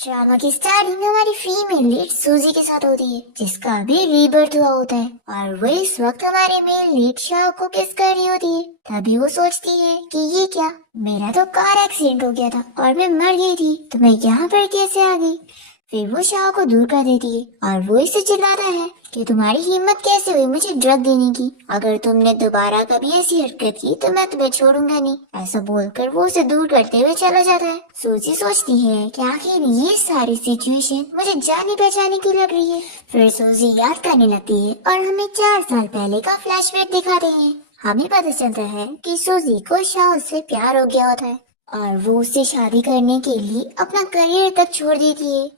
Drama की starting हमारी female lead सूजी के साथ होती है, जिसका अभी रीबर्थ हुआ होता है, और वो इस वक्त हमारी मेल लीड शाह को किस कर रही होती है। तभी वो सोचती है कि ये क्या, मेरा तो कार एक्सीडेंट हो गया था और मैं मर गई थी, तो मैं यहाँ पर कैसे आ गई। फिर वो शाह को दूर कर देती है और वो इसे चिल्लाता है कि तुम्हारी हिम्मत कैसे हुई मुझे ड्रग देने की, अगर तुमने दोबारा कभी ऐसी हरकत की तो मैं तुम्हें छोड़ूंगा नहीं। ऐसा बोलकर वो उसे दूर करते हुए चला जाता है। सूजी सोचती है कि आखिर ये सारी सिचुएशन मुझे जानी पहचानी क्यों लग रही है। फिर सूजी याद करने लगती है और हमें 4 साल पहले का फ्लैशबैक दिखाते हैं। हमें पता चलता है कि सूजी को शाह से प्यार हो गया होता है और वो उससे शादी करने के लिए अपना करियर तक छोड़ देती है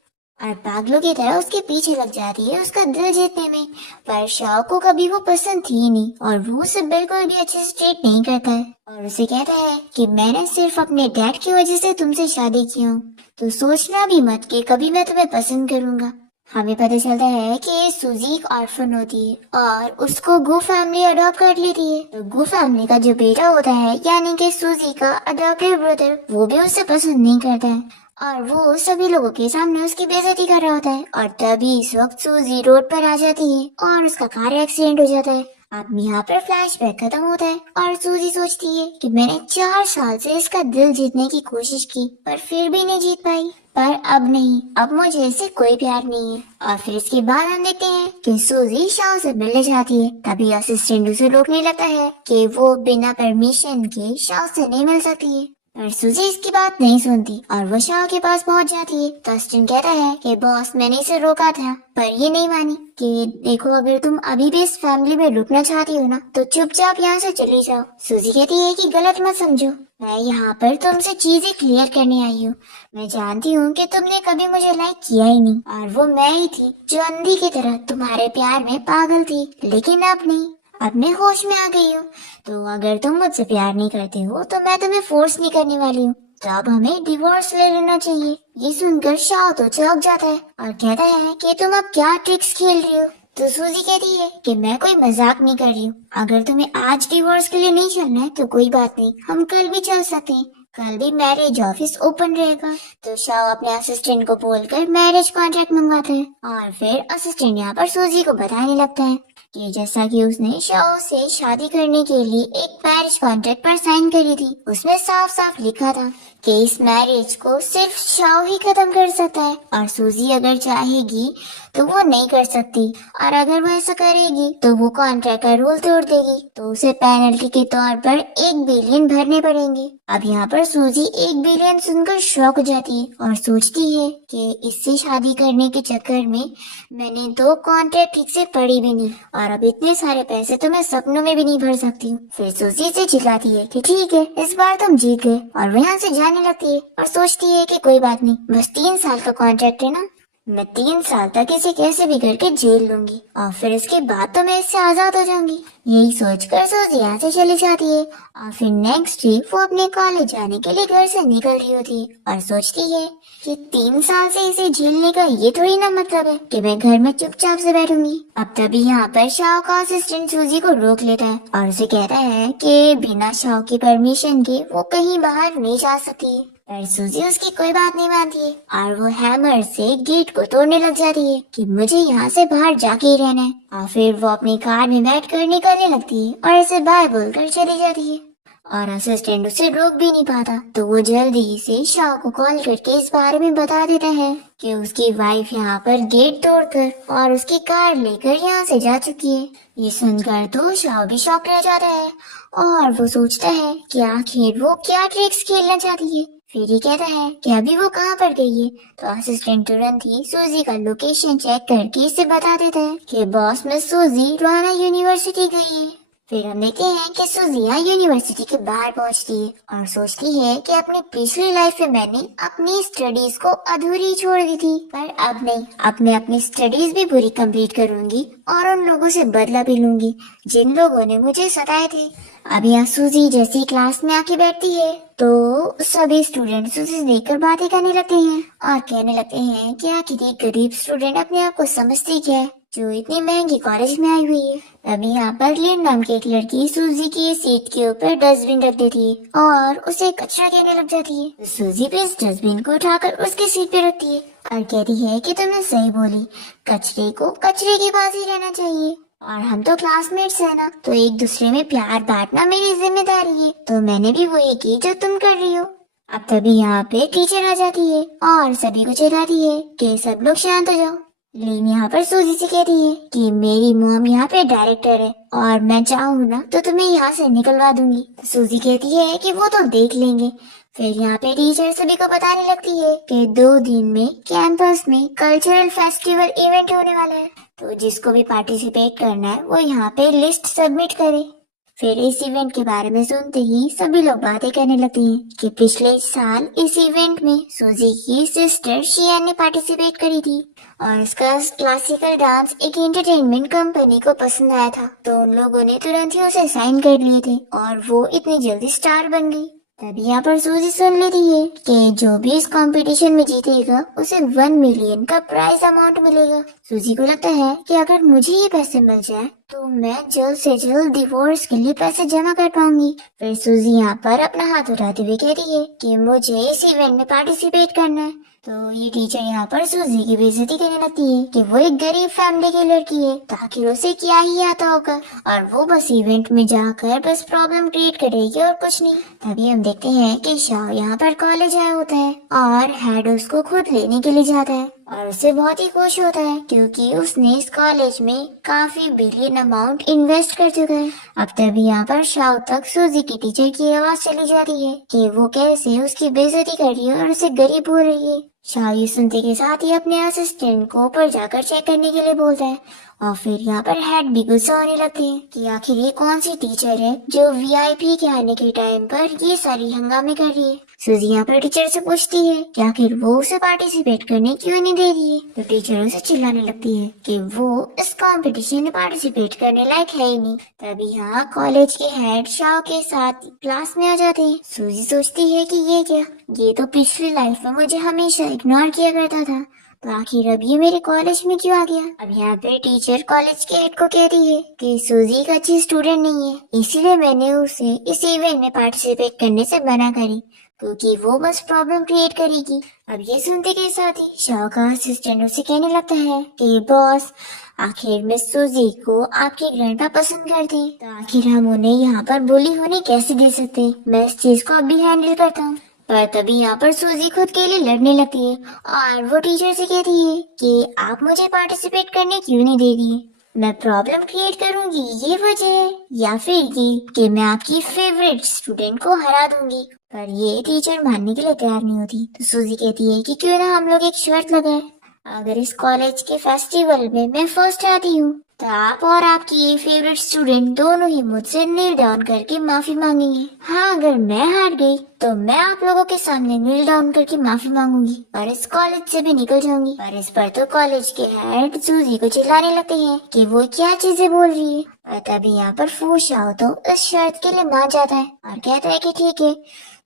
और पागलों की तरह उसके पीछे लग जाती है उसका दिल जीतने में। पर शाह को कभी वो पसंद थी ही नहीं और वो उसे बिल्कुल भी अच्छे से ट्रीट नहीं करता है और उसे कहता है कि मैंने सिर्फ अपने डैड की वजह से तुमसे शादी की हूँ, तो सोचना भी मत कि कभी मैं तुम्हें पसंद करूंगा। हमें पता चलता है कि सूजी एक ऑर्फन होती है और उसको गो फैमिली अडॉप्ट कर लेती है। तो गो फैमिली का जो बेटा होता है यानी कि सूजी का अडॉप्टेड ब्रदर, वो भी उसे पसंद नहीं करता है और वो सभी लोगों के सामने उसकी बेइज्जती कर रहा होता है। और तभी इस वक्त सूजी रोड पर आ जाती है और उसका कार एक्सीडेंट हो जाता है। अब यहाँ पर फ्लैशबैक खत्म होता है और सूजी सोचती है कि मैंने 4 साल से इसका दिल जीतने की कोशिश की पर फिर भी नहीं जीत पाई, पर अब नहीं, अब मुझे इससे कोई प्यार नहीं है। और फिर इसके बाद हम देखते हैं कि सूजी शाह से मिलने जाती है। तभी असिस्टेंट उसे रोकने लगता है कि वो बिना परमिशन के शाह से नहीं मिल सकती है, पर सूजी इसकी बात नहीं सुनती और वो शाह के पास पहुंच जाती है। तो असिस्टेंट कहता है कि बॉस मैंने इसे रोका था पर ये नहीं मानी कि देखो अगर तुम अभी भी इस फैमिली में रुकना चाहती हो ना तो चुपचाप यहाँ से चली जाओ। सूजी कहती है कि गलत मत समझो, मैं यहाँ पर तुमसे चीजें क्लियर करने आई हूँ। मैं जानती हूँ कि तुमने कभी मुझे लाइक किया ही नहीं और वो मैं ही थी जो अंधी की तरह तुम्हारे प्यार में पागल थी, लेकिन अब नहीं, अब मैं होश में आ गई हूँ। तो अगर तुम मुझसे प्यार नहीं करते हो तो मैं तुम्हें फोर्स नहीं करने वाली हूँ, तो अब हमें डिवोर्स ले लेना चाहिए। ये सुनकर शाह तो चौंक जाता है और कहता है कि तुम अब क्या ट्रिक्स खेल रही हो। तो सूजी कहती है कि मैं कोई मजाक नहीं कर रही हूँ, अगर तुम्हें आज डिवोर्स के लिए नहीं चलना है तो कोई बात नहीं, हम कल भी चल सकते हैं, कल भी मैरिज ऑफिस ओपन रहेगा। तो शाह अपने असिस्टेंट को बोलकर मैरिज कॉन्ट्रैक्ट मंगवाता है और फिर असिस्टेंट यहाँ पर सूजी को बताने लगता है कि जैसा कि उसने शाह से शादी करने के लिए एक मैरिज कॉन्ट्रैक्ट पर साइन करी थी, उसमें साफ साफ लिखा था कि इस मैरिज को सिर्फ शाह ही खत्म कर सकता है और सूजी अगर चाहेगी तो वो नहीं कर सकती, और अगर वो ऐसा करेगी तो वो कॉन्ट्रैक्ट का रूल तोड़ देगी, तो उसे पेनल्टी के तौर पर 1 बिलियन भरने पड़ेंगे। अब यहाँ पर सूजी 1 बिलियन सुनकर शॉक हो जाती है और सोचती है कि इससे शादी करने के चक्कर में मैंने 2 कॉन्ट्रैक्ट ठीक से पढ़ी भी नहीं और अब इतने सारे पैसे तो मैं सपनों में भी नहीं भर सकती हूँ। फिर सूजी से चिल्लाती है कि ठीक है इस बार तुम जीत गए, और वो यहाँ से जाने लगती है और सोचती है कि कोई बात नहीं, बस 3 साल का कॉन्ट्रैक्ट है ना, मैं 3 साल तक इसे कैसे भी करके जेल लूंगी और फिर इसके बाद तो मैं इससे आजाद हो जाऊंगी। यही सोचकर सूजी यहाँ से चली जाती है और फिर नेक्स्ट वीक वो अपने कॉलेज जाने के लिए घर से निकल रही होती है और सोचती है कि 3 साल से इसे झेलने का ये थोड़ी ना मतलब है कि मैं घर में चुपचाप से बैठूंगी। अब तभी यहाँ पर शाह का असिस्टेंट सूजी को रोक लेता है और उसे कहता है कि बिना शाह की परमिशन के वो कहीं बाहर नहीं जा सकती, पर सूजी उसकी कोई बात नहीं मानती है और वो हैमर से गेट को तोड़ने लग जाती है कि मुझे यहाँ से बाहर जाके ही रहना है, और फिर वो अपनी कार में बैठकर निकलने लगती है और ऐसे बाय बोलकर चली जाती है और असिस्टेंट उसे रोक भी नहीं पाता। तो वो जल्दी से शाह को कॉल करके इस बारे में बता देता है कि उसकी वाइफ यहाँ पर गेट तोड़कर और उसकी कार लेकर यहाँ से जा चुकी है। ये सुनकर तो शाह भी शॉक रह जाता है और वो सोचता है कि आखिर वो क्या ट्रिक्स खेलना चाहती है। फिर ही कहता है कि अभी वो कहाँ पर गई है। तो असिस्टेंट तुरंत ही सूजी का लोकेशन चेक करके इसे बता देता है कि बॉस मिस सूजी राना यूनिवर्सिटी गई है। फिर हम देखते हैं कि सूजिया यूनिवर्सिटी के बाहर पहुंचती है और सोचती है कि अपनी पिछली लाइफ में मैंने अपनी स्टडीज को अधूरी छोड़ दी थी, पर अब नहीं, अब मैं अपनी स्टडीज भी पूरी कंप्लीट करूंगी और उन लोगों से बदला भी लूंगी जिन लोगों ने मुझे सताए थे। अब यहाँ सूजी जैसी क्लास में आके बैठती है तो सभी स्टूडेंट्स उसे देखकर बातें करने लगते हैं और कहने लगते हैं कि आखिर एक गरीब स्टूडेंट अपने आप को समझती क्या है। जो इतनी महंगी कॉलेज में आई हुई है। तभी यहाँ पर लिन नाम की एक लड़की सूजी की सीट के ऊपर डस्टबिन रख देती है और उसे कचरा कहने लग जाती है। तो सूजी भी इस डस्टबिन को उठाकर उसकी सीट पे रखती है और कहती है कि तुमने सही बोली, कचरे को कचरे के पास ही रहना चाहिए और हम तो क्लासमेट्स है ना, तो एक दूसरे में प्यार बांटना मेरी जिम्मेदारी है, तो मैंने भी वही की जो तुम कर रही हो। अब तभी यहाँ पे टीचर आ जाती है और सभी को चिढ़ाती है कि सब लोग शांत हो जाओ। लीन यहाँ पर सूजी से कहती है कि मेरी मॉम यहाँ पे डायरेक्टर है और मैं चाहूँ ना तो तुम्हें यहाँ से निकलवा दूंगी। तो सूजी कहती है कि वो तो देख लेंगे। फिर यहाँ पे टीचर सभी को बताने लगती है कि 2 दिन में कैंपस में कल्चरल फेस्टिवल इवेंट होने वाला है, तो जिसको भी पार्टिसिपेट करना है वो यहाँ पे लिस्ट सबमिट करे। फिर इस इवेंट के बारे में सुनते ही सभी लोग बातें करने लगते हैं कि पिछले साल इस इवेंट में सूजी की सिस्टर शियान ने पार्टिसिपेट करी थी और इसका क्लासिकल डांस एक एंटरटेनमेंट कंपनी को पसंद आया था, तो उन लोगों ने तुरंत ही उसे साइन कर लिए थे और वो इतनी जल्दी स्टार बन गई। तभी यहाँ पर सूजी सुन लेती है कि जो भी इस कंपटीशन में जीतेगा उसे 1 मिलियन का प्राइज अमाउंट मिलेगा। सूजी को लगता है कि अगर मुझे ये पैसे मिल जाए तो मैं जल्द से जल्द डिवोर्स के लिए पैसे जमा कर पाऊंगी। फिर सूजी यहाँ पर अपना हाथ उठाते हुए कहती है कि मुझे इस इवेंट में पार्टिसिपेट करना है। तो ये टीचर यहाँ पर सूजी की बेइज्जती करने लगती है कि वो एक गरीब फैमिली की लड़की है, तो आखिर उसे क्या ही आता होगा और वो बस इवेंट में जाकर बस प्रॉब्लम क्रिएट करेगी और कुछ नहीं। तभी हम देखते हैं कि शाह यहाँ पर कॉलेज आया होता है और हेड उसको खुद लेने के लिए जाता है और उसे बहुत ही खुश होता है क्योंकि उसने इस कॉलेज में काफी बिलियन अमाउंट इन्वेस्ट कर चुका है। अब तभी यहाँ पर शाह तक सूजी की टीचर की आवाज चली जाती है कि वो कैसे उसकी बेइज्जती कर रही है और उसे गरीब बोल रही है। शाह ये सुनते के साथ ही अपने असिस्टेंट को ऊपर जाकर चेक करने के लिए बोलता है और फिर यहाँ पर हेड भी गुस्सा होने लगते हैं कि आखिर ये कौन सी टीचर है जो वीआईपी के आने के टाइम पर ये सारी हंगामे कर रही है। सूजी यहाँ पर टीचर से पूछती है कि आखिर वो उसे पार्टिसिपेट करने क्यों नहीं दे रही है। तो टीचर उसे चिल्लाने लगती है कि वो इस कंपटीशन में पार्टिसिपेट करने लायक है ही नहीं। तभी यहाँ कॉलेज के हेड शाह के साथ क्लास में आ जाते हैं। सूजी सोचती है कि ये क्या, ये तो पिछली लाइफ में मुझे हमेशा इग्नोर किया करता था, तो आखिर अब ये मेरे कॉलेज में क्यों आ गया। अब यहाँ पे टीचर कॉलेज के हेड को कहती है कि सूजी एक अच्छी स्टूडेंट नहीं है, इसीलिए मैंने उसे इस इवेंट में पार्टिसिपेट करने से मना करी क्योंकि वो बस प्रॉब्लम क्रिएट करेगी। अब ये सुनते के साथ ही शाह का असिस्टेंट उसे कहने लगता है कि बॉस, आखिर मिस सूजी को आपके ग्रैंडपा पसंद करते हैं, तो आखिर हम उन्हें यहाँ पर बुली होने कैसे दे सकते। मैं इस चीज को अभी हैंडल करता हूँ। पर तभी यहाँ पर सूजी खुद के लिए लड़ने लगती है और वो टीचर से कहती है कि आप मुझे पार्टिसिपेट करने क्यों नहीं दे रही है, मैं प्रॉब्लम क्रिएट करूंगी ये वजह है या फिर ये कि मैं आपकी फेवरेट स्टूडेंट को हरा दूंगी। पर ये टीचर मानने के लिए तैयार नहीं होती। तो सूजी कहती है कि क्यों ना हम लोग एक शर्त लगाए, अगर इस कॉलेज के फेस्टिवल में मैं फर्स्ट आती हूँ तो आप और आपकी ये फेवरेट स्टूडेंट दोनों ही मुझसे नील डाउन करके माफी मांगेंगे। हाँ, अगर मैं हार गई तो मैं आप लोगों के सामने नील डाउन करके माफी मांगूंगी और इस कॉलेज से भी निकल जाऊंगी। पर इस पर तो कॉलेज के हेड सूजी को चिल्लाने लगते हैं कि वो क्या चीजें बोल रही है। और तभी यहाँ पर फूश आओ तो इस शर्त के लिए मान जाता है और कहता है कि ठीक है,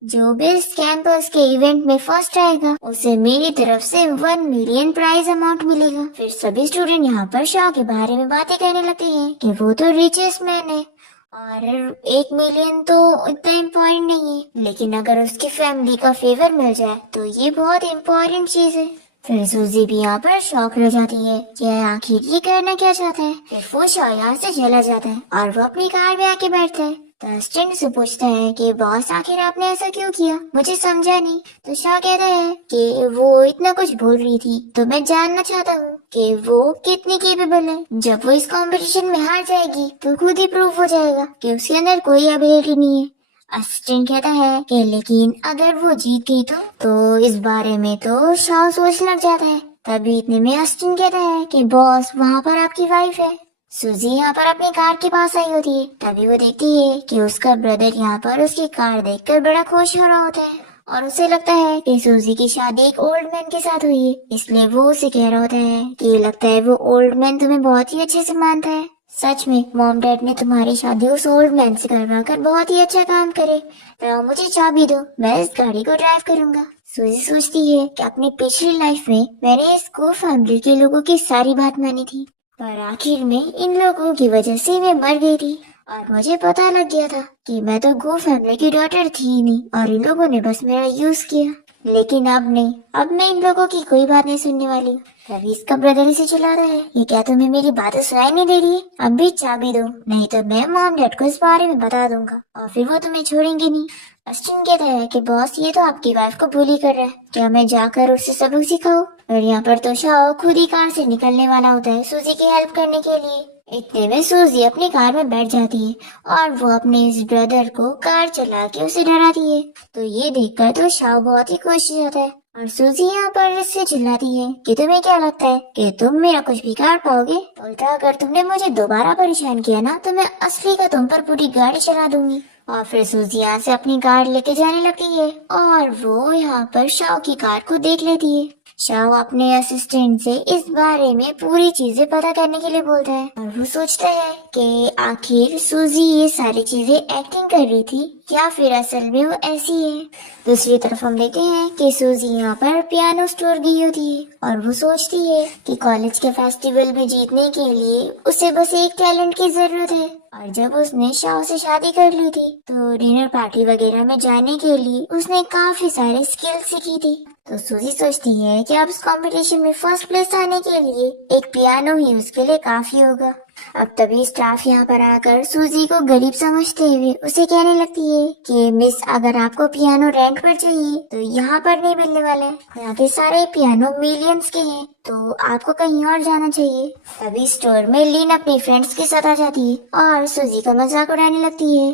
जो भी इस कैंपस के इवेंट में फर्स्ट आएगा उसे मेरी तरफ से 1 मिलियन प्राइज अमाउंट मिलेगा। फिर सभी स्टूडेंट यहाँ पर शाह के बारे में बातें करने लगते हैं कि वो तो रिचेस्ट मैन है और 1 मिलियन तो इतना इम्पोर्टेंट नहीं है, लेकिन अगर उसकी फैमिली का फेवर मिल जाए तो ये बहुत इम्पोर्टेंट चीज है। फिर सूजी भी यहाँ पर शॉक रह जाती है कि आखिर ये करना क्या चाहता है। फिर वो शाह यहाँ से चला जाता है और वो अपनी कार में आके बैठता है। तो असिस्टेंट से पूछता है कि बॉस, आखिर आपने ऐसा क्यों किया, मुझे समझा नहीं। तो शाह कहता है कि वो इतना कुछ बोल रही थी तो मैं जानना चाहता हूँ कि वो कितनी केपेबल है। जब वो इस कंपटीशन में हार जाएगी तो खुद ही प्रूफ हो जाएगा कि उसके अंदर कोई एबिलिटी नहीं है। असिस्टेंट कहता है कि लेकिन अगर वो जीत गई तो इस बारे में तो शाह सोच लग जाता है। तभी इतने में असिस्टेंट कहता है कि बॉस, वहाँ पर आपकी वाइफ है। सूजी यहाँ पर अपनी कार के पास आई होती है। तभी वो देखती है कि उसका ब्रदर यहाँ पर उसकी कार देखकर बड़ा खुश हो रहा होता है और उसे लगता है कि सूजी की शादी एक ओल्ड मैन के साथ हुई है, इसलिए वो उसे कह रहा होता है कि लगता है वो ओल्ड मैन तुम्हें बहुत ही अच्छे से मानता है। सच में मॉम डैड ने तुम्हारी शादी उस ओल्ड मैन से करवा कर बहुत ही अच्छा काम करे। तो मुझे चाबी दो, मैं इस गाड़ी को ड्राइव करूंगा। सूजी सोचती है कि अपनी पिछली लाइफ में मैंने इसको फैमिली के लोगों की सारी बात मानी थी पर आखिर में इन लोगों की वजह से मैं मर गई थी और मुझे पता लग गया था कि मैं तो गो फैमिली की डॉटर थी ही नहीं और इन लोगों ने बस मेरा यूज किया। लेकिन अब नहीं, अब मैं इन लोगों की कोई बात नहीं सुनने वाली हूँ। तभी इसका ब्रदर इसे चिल्ला रहा है, ये क्या तुम्हें मेरी बातें सुनाई नहीं दे रही है? अब भी चाबी दो, नहीं तो मैं मॉम डैड को इस बारे में बता दूंगा और फिर वो तुम्हें छोड़ेंगे नहीं। अस्टिन कहता है कि बॉस ये तो आपकी वाइफ को बुली कर रहा है, क्या मैं जाकर उससे सबक सिखाऊं? और यहाँ पर तो शाओ खुद ही कार से निकलने वाला होता है सूजी की हेल्प करने के लिए। इतने में सूजी अपनी कार में बैठ जाती है और वो अपने इस ब्रदर को कार चला के उसे डराती है। तो ये देखकर तो शाओ बहुत ही खुश हो जाता है और सूजी यहाँ पर इससे चिल्लाती है कि तुम्हें क्या लगता है कि तुम मेरा कुछ बिगाड़ पाओगे? उल्टा अगर तुमने मुझे दोबारा परेशान किया ना तो मैं असली का तुम पर पूरी गाड़ी चला दूंगी। और फिर सूजी यहाँ से अपनी कार लेके जाने लगती है और वो यहाँ पर शाओ की कार को देख लेती है। शाओ अपने असिस्टेंट से इस बारे में पूरी चीजें पता करने के लिए बोलता है और वो सोचता है कि आखिर सूजी ये सारी चीजें एक्टिंग कर रही थी या फिर असल में वो ऐसी है। दूसरी तरफ हम देखते हैं कि सूजी यहाँ पर पियानो स्टोर गई होती है और वो सोचती है कि कॉलेज के फेस्टिवल में जीतने के लिए उसे बस एक टैलेंट की जरूरत है। और जब उसने शाओ से शादी कर ली थी तो डिनर पार्टी वगैरह में जाने के लिए उसने काफी सारे स्किल सीखी थी। तो सूजी सोचती है कि अब इस कंपटीशन में फर्स्ट प्लेस आने के लिए एक पियानो ही उसके लिए काफी होगा। अब तभी स्टाफ यहाँ पर आकर सूजी को गरीब समझते हुए उसे कहने लगती है कि मिस अगर आपको पियानो रेंट पर चाहिए तो यहाँ पर नहीं मिलने वाला है, यहाँ के सारे पियानो मिलियंस के हैं, तो आपको कहीं और जाना चाहिए। तभी स्टोर में लिन अपनी फ्रेंड्स के साथ आ जाती है और सूजी का मजाक उड़ाने लगती है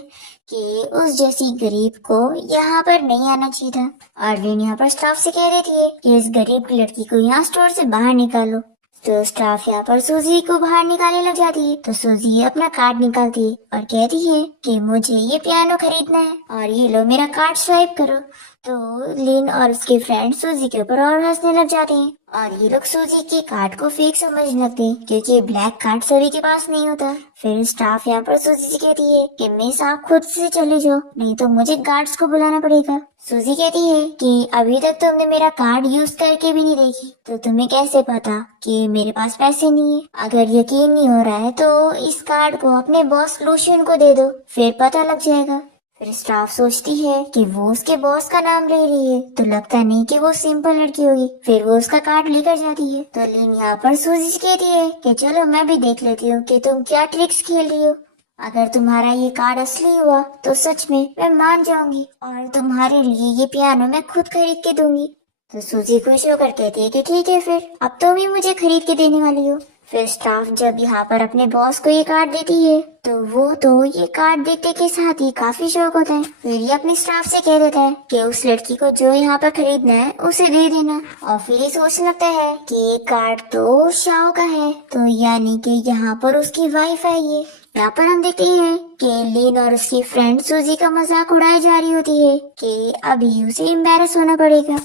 कि उस जैसी गरीब को यहाँ पर नहीं आना चाहिए था। और लिन यहाँ पर स्टाफ से कह देती है कि इस गरीब लड़की को यहाँ स्टोर से बाहर निकालो। तो स्टाफ यहाँ पर सूजी को बाहर निकालने लग जाती है तो सूजी अपना कार्ड निकालती है और कहती है कि मुझे ये पियानो खरीदना है और ये लो मेरा कार्ड स्वाइप करो। तो लिन और उसके फ्रेंड सूजी के ऊपर और हंसने लग जाते हैं और ये लोग सूजी के कार्ड को फेक समझने लगते हैं क्योंकि ब्लैक कार्ड सभी के पास नहीं होता। फिर स्टाफ यहाँ पर सूजी से कहती है कि मिस आप खुद से चले जाओ, नहीं तो मुझे गार्ड्स को बुलाना पड़ेगा। सूजी कहती है कि अभी तक तुमने मेरा कार्ड यूज करके भी नहीं देखी, तो तुम्हें कैसे पता कि मेरे पास पैसे नहीं है? अगर यकीन नहीं हो रहा है तो इस कार्ड को अपने बॉस लूशियन को दे दो, फिर पता लग जाएगा। फिर स्टाफ सोचती है कि वो उसके बॉस का नाम ले रही है तो लगता नहीं कि वो सिंपल लड़की होगी। फिर वो उसका कार्ड लेकर जाती है तो लिन यहाँ पर सूजी से कहती है कि चलो मैं भी देख लेती हूँ कि तुम क्या ट्रिक्स खेल रही हो। अगर तुम्हारा ये कार्ड असली हुआ तो सच में मैं मान जाऊंगी और तुम्हारे लिए ये पियानो मैं खुद खरीद के दूंगी। तो सूजी खुश होकर कहती है कि ठीक है, फिर अब तुम ही मुझे खरीद के देने वाली हो। फिर स्टाफ जब यहाँ पर अपने बॉस को ये कार्ड देती है तो वो तो ये कार्ड देखने के साथ ही काफी शौक होता है। फिर ये अपने स्टाफ से कह देता है कि उस लड़की को जो यहाँ पर खरीदना है उसे दे देना। और फिर ये सोचने लगता है कि ये कार्ड तो शाओ का है, तो यानी कि यहाँ पर उसकी वाइफ है। ये यहाँ पर हम देखते हैं कि लिन और उसकी फ्रेंड सूजी का मजाक उड़ाई जा रही होती है कि अभी उसे एम्बैरस होना पड़ेगा।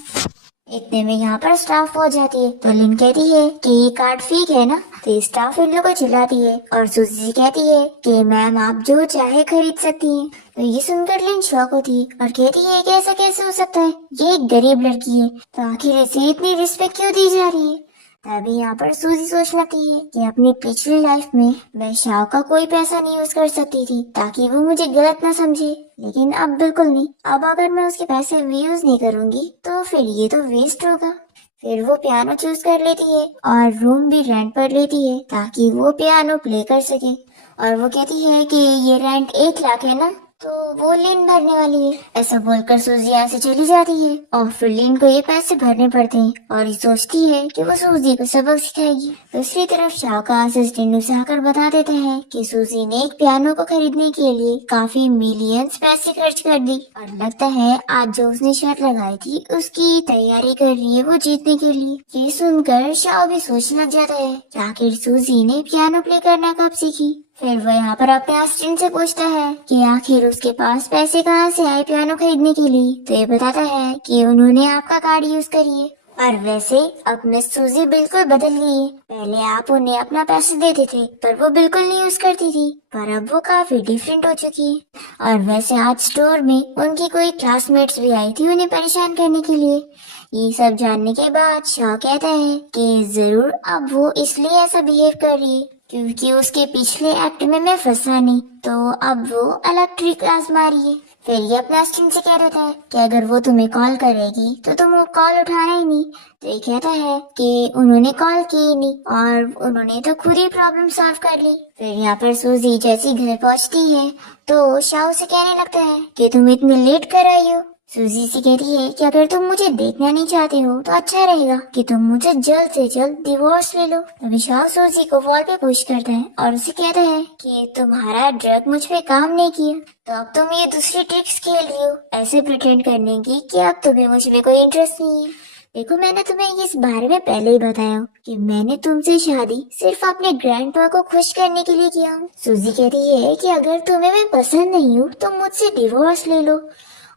इतने में यहाँ पर स्टाफ पहुंच जाती है तो लिन कहती है कि ये कार्ड फेक है ना, तो स्टाफ इन लोगों को चिल्लाती है और सूजी कहती है कि मैम आप जो चाहे खरीद सकती हैं। तो ये सुनकर लिन शॉक होती है और कहती है कि ऐसा कैसे हो सकता है, ये एक गरीब लड़की है तो आखिर इसे इतनी रिस्पेक्ट क्यों दी जा रही है। तभी यहाँ पर सूजी सोचने लगती है कि अपनी पिछली लाइफ में मैं शाओ का कोई पैसा नहीं यूज कर सकती थी ताकि वो मुझे गलत ना समझे, लेकिन अब बिल्कुल नहीं। अब अगर मैं उसके पैसे यूज नहीं करूंगी तो फिर ये तो वेस्ट होगा। फिर वो पियानो चूज कर लेती है और रूम भी रेंट पर लेती है ताकि वो पियानो प्ले कर सके। और वो कहती है कि ये रेंट 1 लाख है ना, तो वो लिन भरने वाली है। ऐसा बोलकर सूजी यहाँ से चली जाती है और फिर लिन को ये पैसे भरने पड़ते हैं और ये सोचती है कि वो सूजी को सबक सिखाएगी। दूसरी तरफ शाओ का असिस्टेंट उसे आकर बता देता है कि सूजी ने एक पियानो को खरीदने के लिए काफी मिलियंस पैसे खर्च कर दी और लगता है आज जो उसने शर्त लगाई थी उसकी तैयारी कर रही है वो जीतने के लिए। ये सुनकर शाओ भी सोचने लग जाता है कि आखिर सूजी ने पियानो प्ले करना कब सीखी। फिर वो यहाँ पर अपने असिस्टेंट से पूछता है कि आखिर उसके पास पैसे कहाँ से आए पियानो खरीदने के लिए, तो ये बताता है कि उन्होंने आपका कार्ड यूज करी है और वैसे अब मिस सूजी बिल्कुल बदल गई है। पहले आप उन्हें अपना पैसे देते थे पर वो बिल्कुल नहीं यूज करती थी, पर अब वो काफी डिफरेंट हो चुकी है। और वैसे आज स्टोर में उनकी कोई क्लासमेट्स भी आई थी उन्हें परेशान करने के लिए। ये सब जानने के बाद शाह कहता है कि जरूर अब वो इसलिए ऐसा बिहेव कर रही है क्योंकि उसके पिछले एक्ट में मैं फंसा नहीं, तो अब वो अलग ट्रिक आजमा रही है। फिर ये अपने असिस्टेंट से कह देता है कि अगर वो तुम्हें कॉल करेगी तो तुम वो कॉल उठाना ही नहीं। तो ये कहता है कि उन्होंने कॉल की ही नहीं और उन्होंने तो खुद ही प्रॉब्लम सॉल्व कर ली। फिर यहाँ पर सूजी जैसी घर पहुँचती है तो शाह से कहने लगता है कि तुम इतने लेट कर आई हो। सूजी से कहती है कि अगर तुम मुझे देखना नहीं चाहते हो तो अच्छा रहेगा कि तुम मुझे जल्द से जल्द डिवोर्स ले लो। तभी शाह सूजी को वॉल पे पुश करता है और उसे कहता है कि तुम्हारा ड्रग मुझ पे काम नहीं किया तो अब तुम ये दूसरी ट्रिक्स खेल रही हो ऐसे प्रिटेंड करने की कि अब तुम्हें मुझ में कोई इंटरेस्ट नहीं है। देखो मैंने तुम्हें इस बारे में पहले ही बताया कि मैंने तुमसे शादी सिर्फ अपने ग्रैंडपा को खुश करने के लिए किया हूँ। सूजी कहती है कि अगर तुम्हें मैं पसंद नहीं हूँ तो मुझसे डिवोर्स ले लो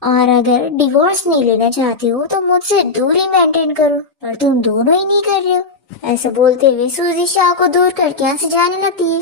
और अगर डिवोर्स नहीं लेना चाहते हो तो मुझसे दूरी मेंटेन करो, पर तुम दोनों ही नहीं कर रहे हो। ऐसा बोलते हुए सूजी शाह को दूर करके यहाँ से जाने लगती है।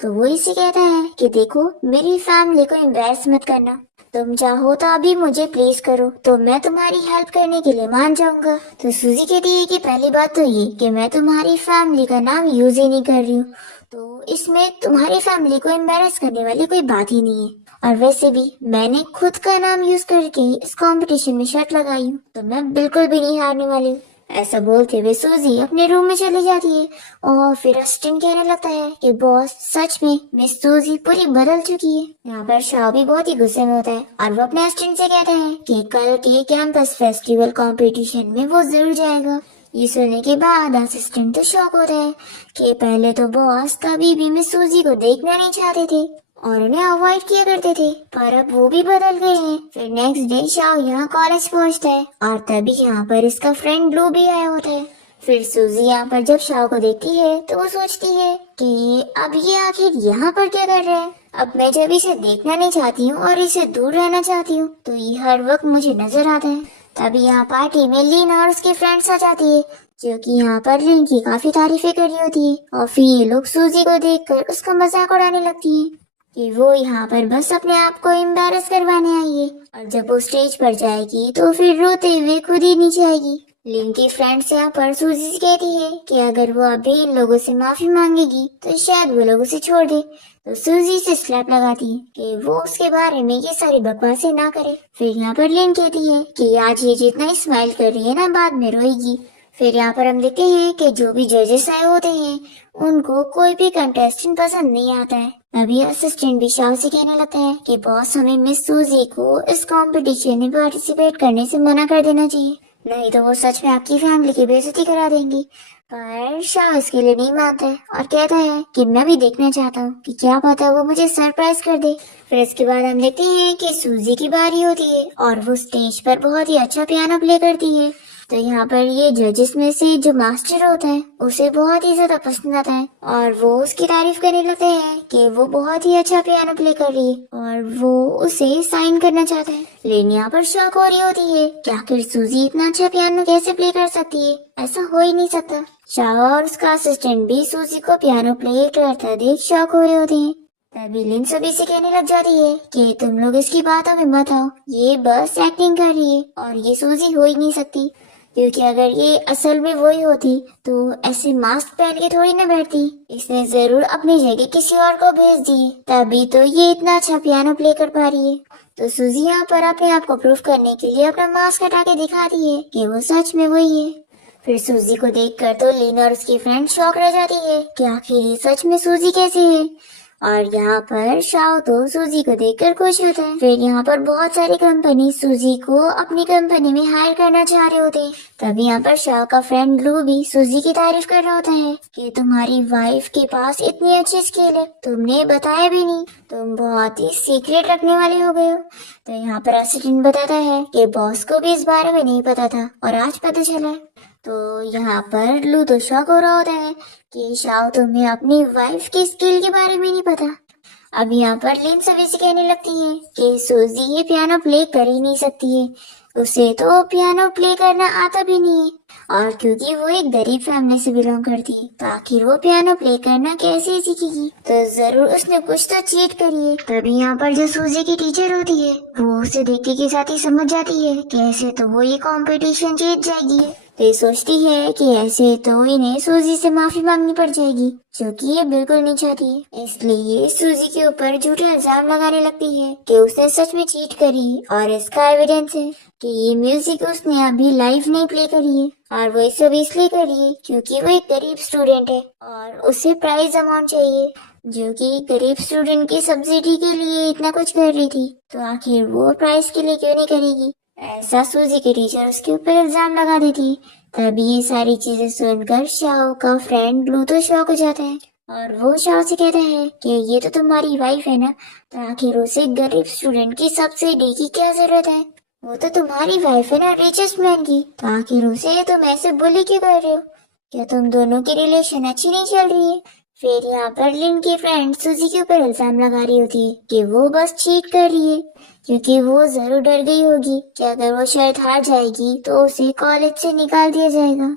तो वो इसे कहता है कि देखो मेरी फैमिली को एम्बैरेस मत करना, तुम चाहो तो अभी मुझे प्लीज करो तो मैं तुम्हारी हेल्प करने के लिए मान जाऊंगा। तो सूजी कहती है कि पहली बात तो ये कि मैं तुम्हारी फैमिली का नाम यूज ही नहीं कर रही हूँ, तो इसमें तुम्हारी फैमिली को एम्बैरेस करने वाली कोई बात ही नहीं है। और वैसे भी मैंने खुद का नाम यूज करके इस कंपटीशन में शर्त लगाई हूँ तो मैं बिल्कुल भी नहीं हारने वाली हूँ। ऐसा बोलते हुए सूजी अपने रूम में चली जाती है और फिर असिस्टेंट कहने लगता है कि बॉस सच में मिस सूजी पूरी बदल चुकी है। यहाँ पर शाह भी बहुत ही गुस्से में होता है और वो अपने असिस्टेंट से कहता है कि कल के कैंपस फेस्टिवल कंपटीशन में वो जरूर जाएगा। ये सुनने के बाद असिस्टेंट तो शॉक होता है कि पहले तो बॉस कभी भी मिस सूजी को देखना नहीं चाहते थे और उन्हें अवॉइड किया करते थे, पर अब वो भी बदल गए हैं। फिर नेक्स्ट डे शाह यहाँ कॉलेज पहुँचता है और तभी यहाँ पर इसका फ्रेंड ब्लू भी आया होता है। फिर सूजी यहाँ पर जब शाह को देखती है तो वो सोचती है कि अब ये आखिर यहाँ पर क्या कर रहा है। अब मैं जब इसे देखना नहीं चाहती हूँ और इसे दूर रहना चाहती हूँ तो ये हर वक्त मुझे नजर आता है। तभी यहाँ पार्टी में लीन और उसके फ्रेंड्स आ जाती है जो कि यहाँ पर लिन की काफी तारीफें कर रही होती है और फिर ये लोग सूजी को देखकर उसका मजाक उड़ाने लगती है कि वो यहाँ पर बस अपने आप को एम्बैरस करवाने आई है और जब वो स्टेज पर जाएगी तो फिर रोते हुए खुद ही नीचे आएगी। लिन की फ्रेंड्स यहाँ पर सूजी से कहती है कि अगर वो अभी इन लोगों से माफी मांगेगी तो शायद वो लोग उसे छोड़ दे। तो सूजी से स्लैप लगाती है कि वो उसके बारे में ये सारी बकवासें ना करे। फिर यहाँ पर लिन कहती है कि आज ये जितना स्माइल कर रही है ना बाद में रोएगी। फिर यहाँ पर हम देखते हैं कि जो भी जजेस आए होते हैं उनको कोई भी कंटेस्टेंट पसंद नहीं आता है। अभी असिस्टेंट भी शाह से कहने लगता है कि बॉस हमें मिस सूजी को इस कंपटीशन में पार्टिसिपेट करने से मना कर देना चाहिए, नहीं तो वो सच में आपकी फैमिली की बेइज्जती करा देंगी। पर शाह इसके लिए नहीं मानता है और कहता है कि मैं भी देखना चाहता हूँ कि क्या पता वो मुझे सरप्राइज कर दे। फिर इसके बाद हम देखते हैं कि सूजी की बारी होती है और वो स्टेज पर बहुत ही अच्छा पियानो प्ले करती है। तो यहाँ पर ये जजेस में से जो मास्टर होता है उसे बहुत ही ज्यादा पसंद आता है और वो उसकी तारीफ करने लगते हैं कि वो बहुत ही अच्छा पियानो प्ले कर रही है और वो उसे साइन करना चाहता है। लेकिन यहाँ पर शॉक हो रही होती है कि आखिर सूजी इतना अच्छा पियानो कैसे प्ले कर सकती है, ऐसा हो ही नहीं सकता। शाह और उसका असिस्टेंट भी सूजी को पियानो प्ले करता देख शॉक हो रहे होते हैं। तभी लिन सभी से कहने लग जाती है कि तुम लोग इसकी बातों में मत आओ, ये बस एक्टिंग कर रही है और ये सूजी हो ही नहीं सकती, क्योंकि अगर ये असल में वही होती तो ऐसे मास्क पहन के थोड़ी ना बैठती। इसने जरूर अपनी जगह किसी और को भेज दी तभी तो ये इतना अच्छा पियानो प्ले कर पा रही है। तो सूजी यहाँ पर अपने आप को प्रूफ करने के लिए अपना मास्क हटा के दिखाती है कि वो सच में वही है। फिर सूजी को देखकर तो लीन और उसकी फ्रेंड शॉक रह जाती है कि आखिर ये सच में सूजी कैसे है। और यहाँ पर शाह तो सूजी को देखकर खुश होता है। फिर यहाँ पर बहुत सारी कंपनी सूजी को अपनी कंपनी में हायर करना चाह रहे होते हैं। तभी यहाँ पर शाह का फ्रेंड ब्लू भी सूजी की तारीफ कर रहा होता है कि तुम्हारी वाइफ के पास इतनी अच्छी स्किल है, तुमने बताया भी नहीं, तुम बहुत ही सीक्रेट रखने वाले हो गए हो। तो यहाँ पर असिस्टेंट बताता है कि बॉस को भी इस बारे में नहीं पता था और आज पता चला। तो यहाँ पर लू तो शॉक हो रहा होता है कि शाह तुम्हें अपनी वाइफ की स्किल के बारे में नहीं पता। अब यहाँ पर लिन सभी से कहने लगती है कि सूजी ये पियानो प्ले कर ही नहीं सकती है, उसे तो पियानो प्ले करना आता भी नहीं है, और क्योंकि वो एक गरीब फैमिली से बिलोंग करती है तो आखिर वो पियानो प्ले करना कैसे सीखेगी। तो जरूर उसने कुछ तो चीट करी है। तभी यहाँ पर जो सूजी की टीचर होती है वो उसे देखने के साथ ही समझ जाती है कि ऐसे तो वो ये कंपटीशन जीत जाएगी। तो ये सोचती है कि ऐसे तो इन्हें सूजी से माफी मांगनी पड़ जाएगी, जो कि ये बिल्कुल नहीं चाहती है। इसलिए सूजी के ऊपर झूठा इल्जाम लगाने लगती है कि उसने सच में चीट करी और इसका एविडेंस है कि ये म्यूजिक उसने अभी लाइव नहीं प्ले करी है। और वो सब इसलिए करी है क्योंकि वो एक गरीब स्टूडेंट है और उसे प्राइज अमाउंट चाहिए, जो कि गरीब स्टूडेंट की सब्सिडी के लिए इतना कुछ कर रही थी। तो आखिर वो प्राइज के लिए क्यों नहीं करेगी, ऐसा सूजी की टीचर उसके ऊपर इल्जाम लगा देती। तभी ये सारी चीजें सुनकर शाओ का फ्रेंड ब्लू तो शॉक हो जाता है और वो शाओ से कहता है कि ये तो तुम्हारी वाइफ है ना, तो आखिर उसे गरीब स्टूडेंट की सब्सिडी की क्या जरूरत है। वो तो तुम्हारी वाइफ है ना रिचेस्ट मैन की, तो आखिर उसे तुम ऐसे बुली क्यों कर रहे हो। क्या तुम दोनों की रिलेशन अच्छी नहीं चल रही है। फिर यहाँ पर लिन की फ्रेंड सूजी के ऊपर इल्जाम लगा रही होती है कि वो बस चीट कर रही है, क्योंकि वो जरूर डर गई होगी कि अगर वो शायद हार जाएगी तो उसे कॉलेज से निकाल दिया जाएगा।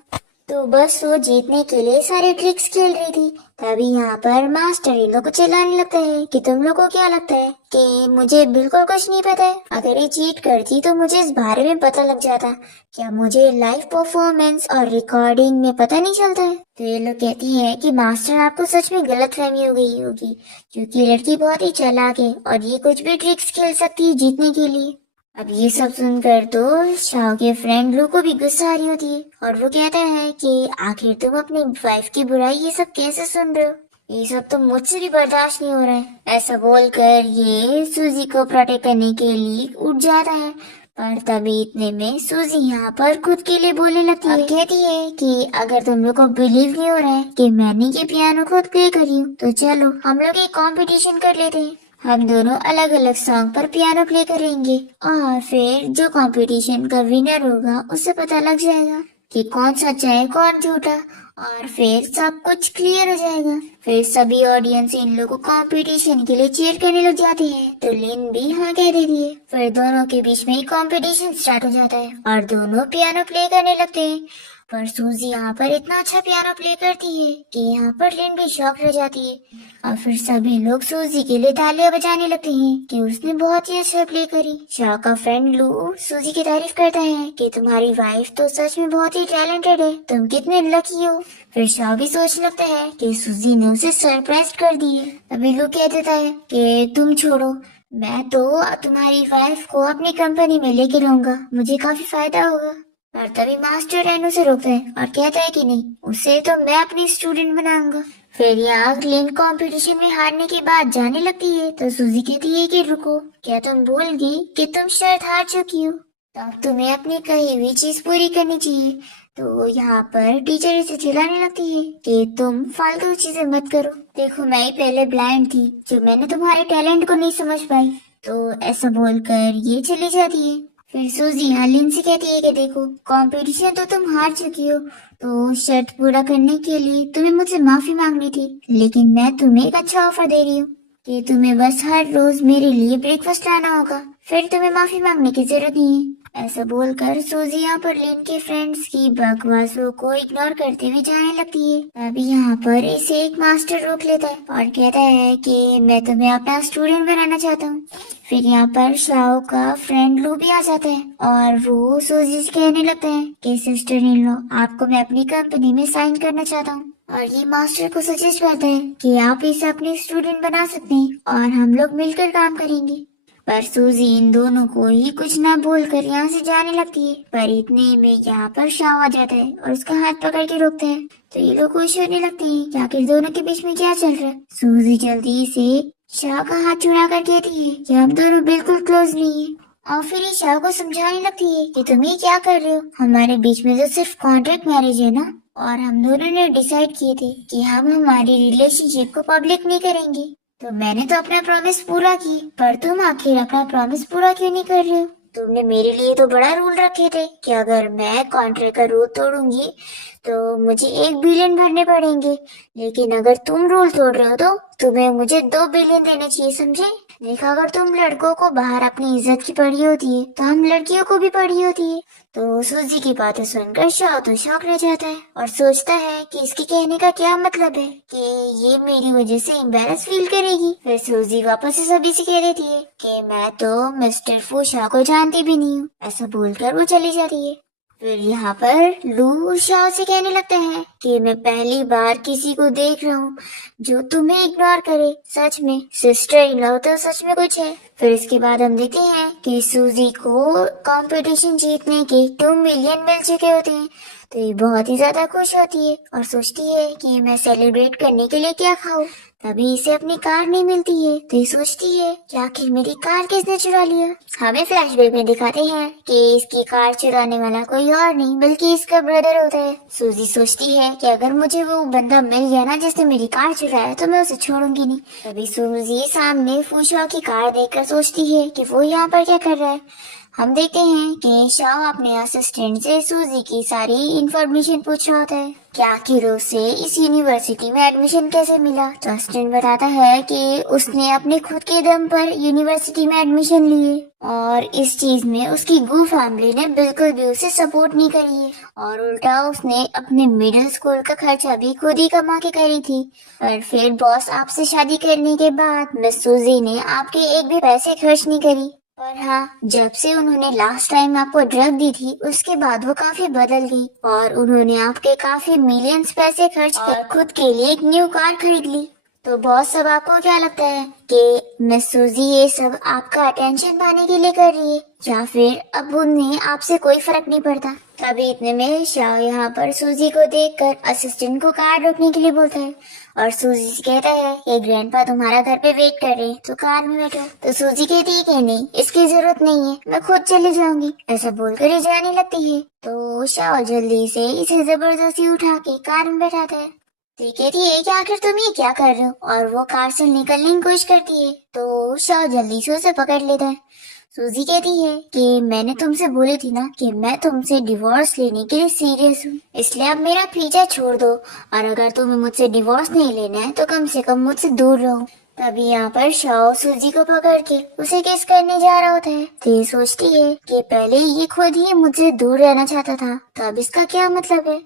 तो बस वो जीतने के लिए सारे ट्रिक्स खेल रही थी। तभी यहाँ पर मास्टर इन लोगों को चिल्लाने लगता है कि तुम लोगों को क्या लगता है कि मुझे बिल्कुल कुछ नहीं पता है। अगर ये चीट करती तो मुझे इस बारे में पता लग जाता, क्या मुझे लाइव परफॉर्मेंस और रिकॉर्डिंग में पता नहीं चलता है। तो ये लोग कहती है कि मास्टर आपको सच में गलतफहमी हो गई होगी, क्योंकि लड़की बहुत ही चालाक है और ये कुछ भी ट्रिक्स खेल सकती है जीतने के लिए। अब ये सब सुनकर तो शाओ के फ्रेंड लू को भी गुस्सा आ रही होती है और वो कहता है कि आखिर तुम अपनी वाइफ की बुराई ये सब कैसे सुन रहे हो, ये सब तो मुझसे भी बर्दाश्त नहीं हो रहा है। ऐसा बोलकर ये सूजी को प्रोटेक्ट करने के लिए उठ जाता है, पर तभी इतने में सूजी यहाँ पर खुद के लिए बोलने लगती है। कहती है कि अगर तुम लोग को बिलीव नहीं हो रहा है कि मैंने ये पियानो खुद प्ले करी हूँ तो चलो हम लोग एक कंपटीशन कर लेते हैं। हम दोनों अलग अलग सॉन्ग पर पियानो प्ले करेंगे और फिर जो कंपटीशन का विनर होगा उससे पता लग जाएगा कि कौन सच्चा है कौन झूठा, और फिर सब कुछ क्लियर हो जाएगा। फिर सभी ऑडियंस इन लोगों को कंपटीशन के लिए चीयर करने लग जाते हैं, तो लिन भी हाँ कह देती है। फिर दोनों के बीच में कंपटीशन स्टार्ट हो जाता है और दोनों पियानो प्ले करने लगते हैं। पर सूजी यहाँ पर इतना अच्छा पियानो प्ले करती है कि यहाँ पर लिन भी शॉक रह जाती है और फिर सभी लोग सूजी के लिए तालियां बजाने लगते हैं कि उसने बहुत ही अच्छा प्ले करी। शाह का फ्रेंड लू सूजी की तारीफ करता है कि तुम्हारी वाइफ तो सच में बहुत ही टैलेंटेड है, तुम कितने लकी हो। फिर शाह भी सोचने लगता है कि सूजी ने उसे सरप्राइज कर दी है। तभी लू कह देता है कि तुम छोड़ो, मैं तो तुम्हारी वाइफ को अपनी कंपनी में लेके रहूंगा, मुझे काफी फायदा होगा। और तभी मास्टर रेनो से रोकता है और कहता है कि नहीं, उसे तो मैं अपनी स्टूडेंट बनाऊंगा। फिर यहाँ लिन कंपटीशन में हारने के बाद जाने लगती है तो सूजी कहती है कि रुको, क्या तुम भूल गई कि तुम शायद हार चुकी हो, तो अब तुम्हें अपनी कही हुई चीज पूरी करनी चाहिए। तो यहाँ पर टीचर इसे चिल्लाने लगती है कि तुम फालतू चीजें मत करो, देखो मैं ही पहले ब्लाइंड थी जो मैंने तुम्हारे टैलेंट को नहीं समझ पाई। तो ऐसा बोलकर ये चली जाती है। फिर सूजी यहाँ लिन से कहती है कि देखो कंपटीशन तो तुम हार चुकी हो, तो शर्त पूरा करने के लिए तुम्हें मुझसे माफी मांगनी थी, लेकिन मैं तुम्हें एक अच्छा ऑफर दे रही हूँ कि तुम्हें बस हर रोज मेरे लिए ब्रेकफास्ट लाना होगा, फिर तुम्हें माफी मांगने की जरूरत नहीं है। ऐसा बोलकर सूजी यहाँ पर लिन के फ्रेंड्स की बकवासों को इग्नोर करते हुए जाने लगती है। अभी यहाँ पर इसे एक मास्टर रोक लेता है और कहता है कि मैं तुम्हें अपना स्टूडेंट बनाना चाहता हूँ। फिर यहाँ पर शाओ का फ्रेंड लू भी आ जाता है और वो सूजी से कहने लगता है कि सिस्टर इन लो, आपको मैं अपनी कंपनी में साइन करना चाहता हूँ। और ये मास्टर को सजेस्ट करता है कि आप इसे अपने स्टूडेंट बना सकते हैं और हम लोग मिलकर काम करेंगे। पर सूजी इन दोनों को ही कुछ ना बोलकर यहाँ से जाने लगती है, पर इतने में यहाँ पर शाओ आ जाता है और उसका हाथ पकड़ के रोकता है। तो ये लोग खुश होने लगते हैं कि आखिर दोनों के बीच में क्या चल रहा है। सूजी जल्दी से शाह का हाथ छुड़ा कर कहती है कि हम दोनों बिल्कुल क्लोज नहीं है और फिर ये शाह को समझाने लगती है कि तुम ये क्या कर रहे हो, हमारे बीच में तो सिर्फ कॉन्ट्रैक्ट मैरिज है ना, और हम दोनों ने डिसाइड किए थे कि हम हमारी रिलेशनशिप को पब्लिक नहीं करेंगे। तो मैंने तो अपना प्रॉमिस पूरा की, पर तुम आखिर अपना प्रॉमिस पूरा क्यों नहीं कर रहे हो। तुमने मेरे लिए तो बड़ा रूल रखे थे कि अगर मैं कॉन्ट्रैक्ट का रूल तोड़ूंगी तो मुझे 1 बिलियन भरने पड़ेंगे, लेकिन अगर तुम रूल तोड़ रहे हो तो तुम्हें मुझे 2 बिलियन देने चाहिए, समझे। देखा, अगर तुम लड़कों को बाहर अपनी इज्जत की पड़ी होती है तो हम लड़कियों को भी पड़ी होती है। तो सूजी की बातें सुनकर शाओ तो शॉक रह जाता है और सोचता है कि इसके कहने का क्या मतलब है कि ये मेरी वजह से एम्बैरस फील करेगी। फिर सूजी वापस से सभी से कह देती है कि मैं तो मिस्टर फूशा को जानती भी नहीं हूँ। ऐसा बोलकर वो चली जाती है। फिर यहाँ पर लू शाओ से कहने लगता है कि मैं पहली बार किसी को देख रहा हूँ जो तुम्हें इग्नोर करे। सच में सिस्टर इन लॉ तो सच में कुछ है। फिर इसके बाद हम देखते हैं कि सूजी को कंपटीशन जीतने के 2 मिलियन मिल चुके होते हैं। तो ये बहुत ही ज्यादा खुश होती है और सोचती है कि मैं सेलिब्रेट करने के लिए क्या खाऊं। तभी इसे अपनी कार नहीं मिलती है तो ये सोचती है कि आखिर मेरी कार किसने चुरा लिया। हमें फ्लैशबैक में दिखाते हैं कि इसकी कार चुराने वाला कोई और नहीं बल्कि इसका ब्रदर होता है। सूजी सोचती है कि अगर मुझे वो बंदा मिल गया ना जिसने मेरी कार चुराया तो मैं उसे छोड़ूंगी नहीं। तभी सूजी सामने फूशा की कार देखकर सोचती है कि वो यहाँ पर क्या कर रहा है। हम देखते हैं कि शाओ अपने असिस्टेंट से सूजी की सारी इंफॉर्मेशन पूछ रहा होता है कि आखिर उसे इस यूनिवर्सिटी में एडमिशन कैसे मिला। तो असिस्टेंट बताता है कि उसने अपने खुद के दम पर यूनिवर्सिटी में एडमिशन लिए और इस चीज में उसकी गू फैमिली ने बिल्कुल भी उसे सपोर्ट नहीं करी है और उल्टा उसने अपने मिडिल स्कूल का खर्चा भी खुद ही कमा के करी थी। और फिर बॉस आपसे शादी करने के बाद मिस सूजी ने आपके एक भी पैसे खर्च नहीं करी। पर हाँ, जब से उन्होंने लास्ट टाइम आपको ड्रग दी थी उसके बाद वो काफी बदल गई और उन्होंने आपके काफी मिलियंस पैसे खर्च कर खुद के लिए एक न्यू कार खरीद ली। तो बॉस, सब आपको क्या लगता है कि मिस सूजी ये सब आपका अटेंशन पाने के लिए कर रही है या फिर अब उन्हें आपसे कोई फर्क नहीं पड़ता। तभी इतने में शाओ यहाँ पर सूजी को देखकर असिस्टेंट को कार रोकने के लिए बोलता है और सूजी से कहता है कि ग्रैंडपा तुम्हारा घर पे वेट कर रहे हैं तो कार में बैठो। तो सूजी कहती है कि नहीं, इसकी जरूरत नहीं है, मैं खुद चली जाऊंगी। ऐसा बोलकर ही जाने लगती है। तो शाओ जल्दी से इसे जबरदस्ती उठा के कार में बैठाता है। तो कहती है कि आखिर तुम ये क्या कर रहे हो और वो कार से निकलने की कोशिश करती है। तो शाओ जल्दी से उसे पकड़ लेता है। सूजी कहती है कि मैंने तुमसे बोली थी ना कि मैं तुमसे डिवोर्स लेने के लिए सीरियस हूँ, इसलिए अब मेरा पीछा छोड़ दो और अगर तुम्हें मुझसे डिवोर्स नहीं लेना है तो कम से कम मुझसे दूर रहो। तभी यहाँ पर शाओ सूजी को पकड़ के उसे किस करने जा रहा होता है। तो ये सोचती है कि पहले ये खुद ही मुझसे दूर रहना चाहता था तो अब इसका क्या मतलब है।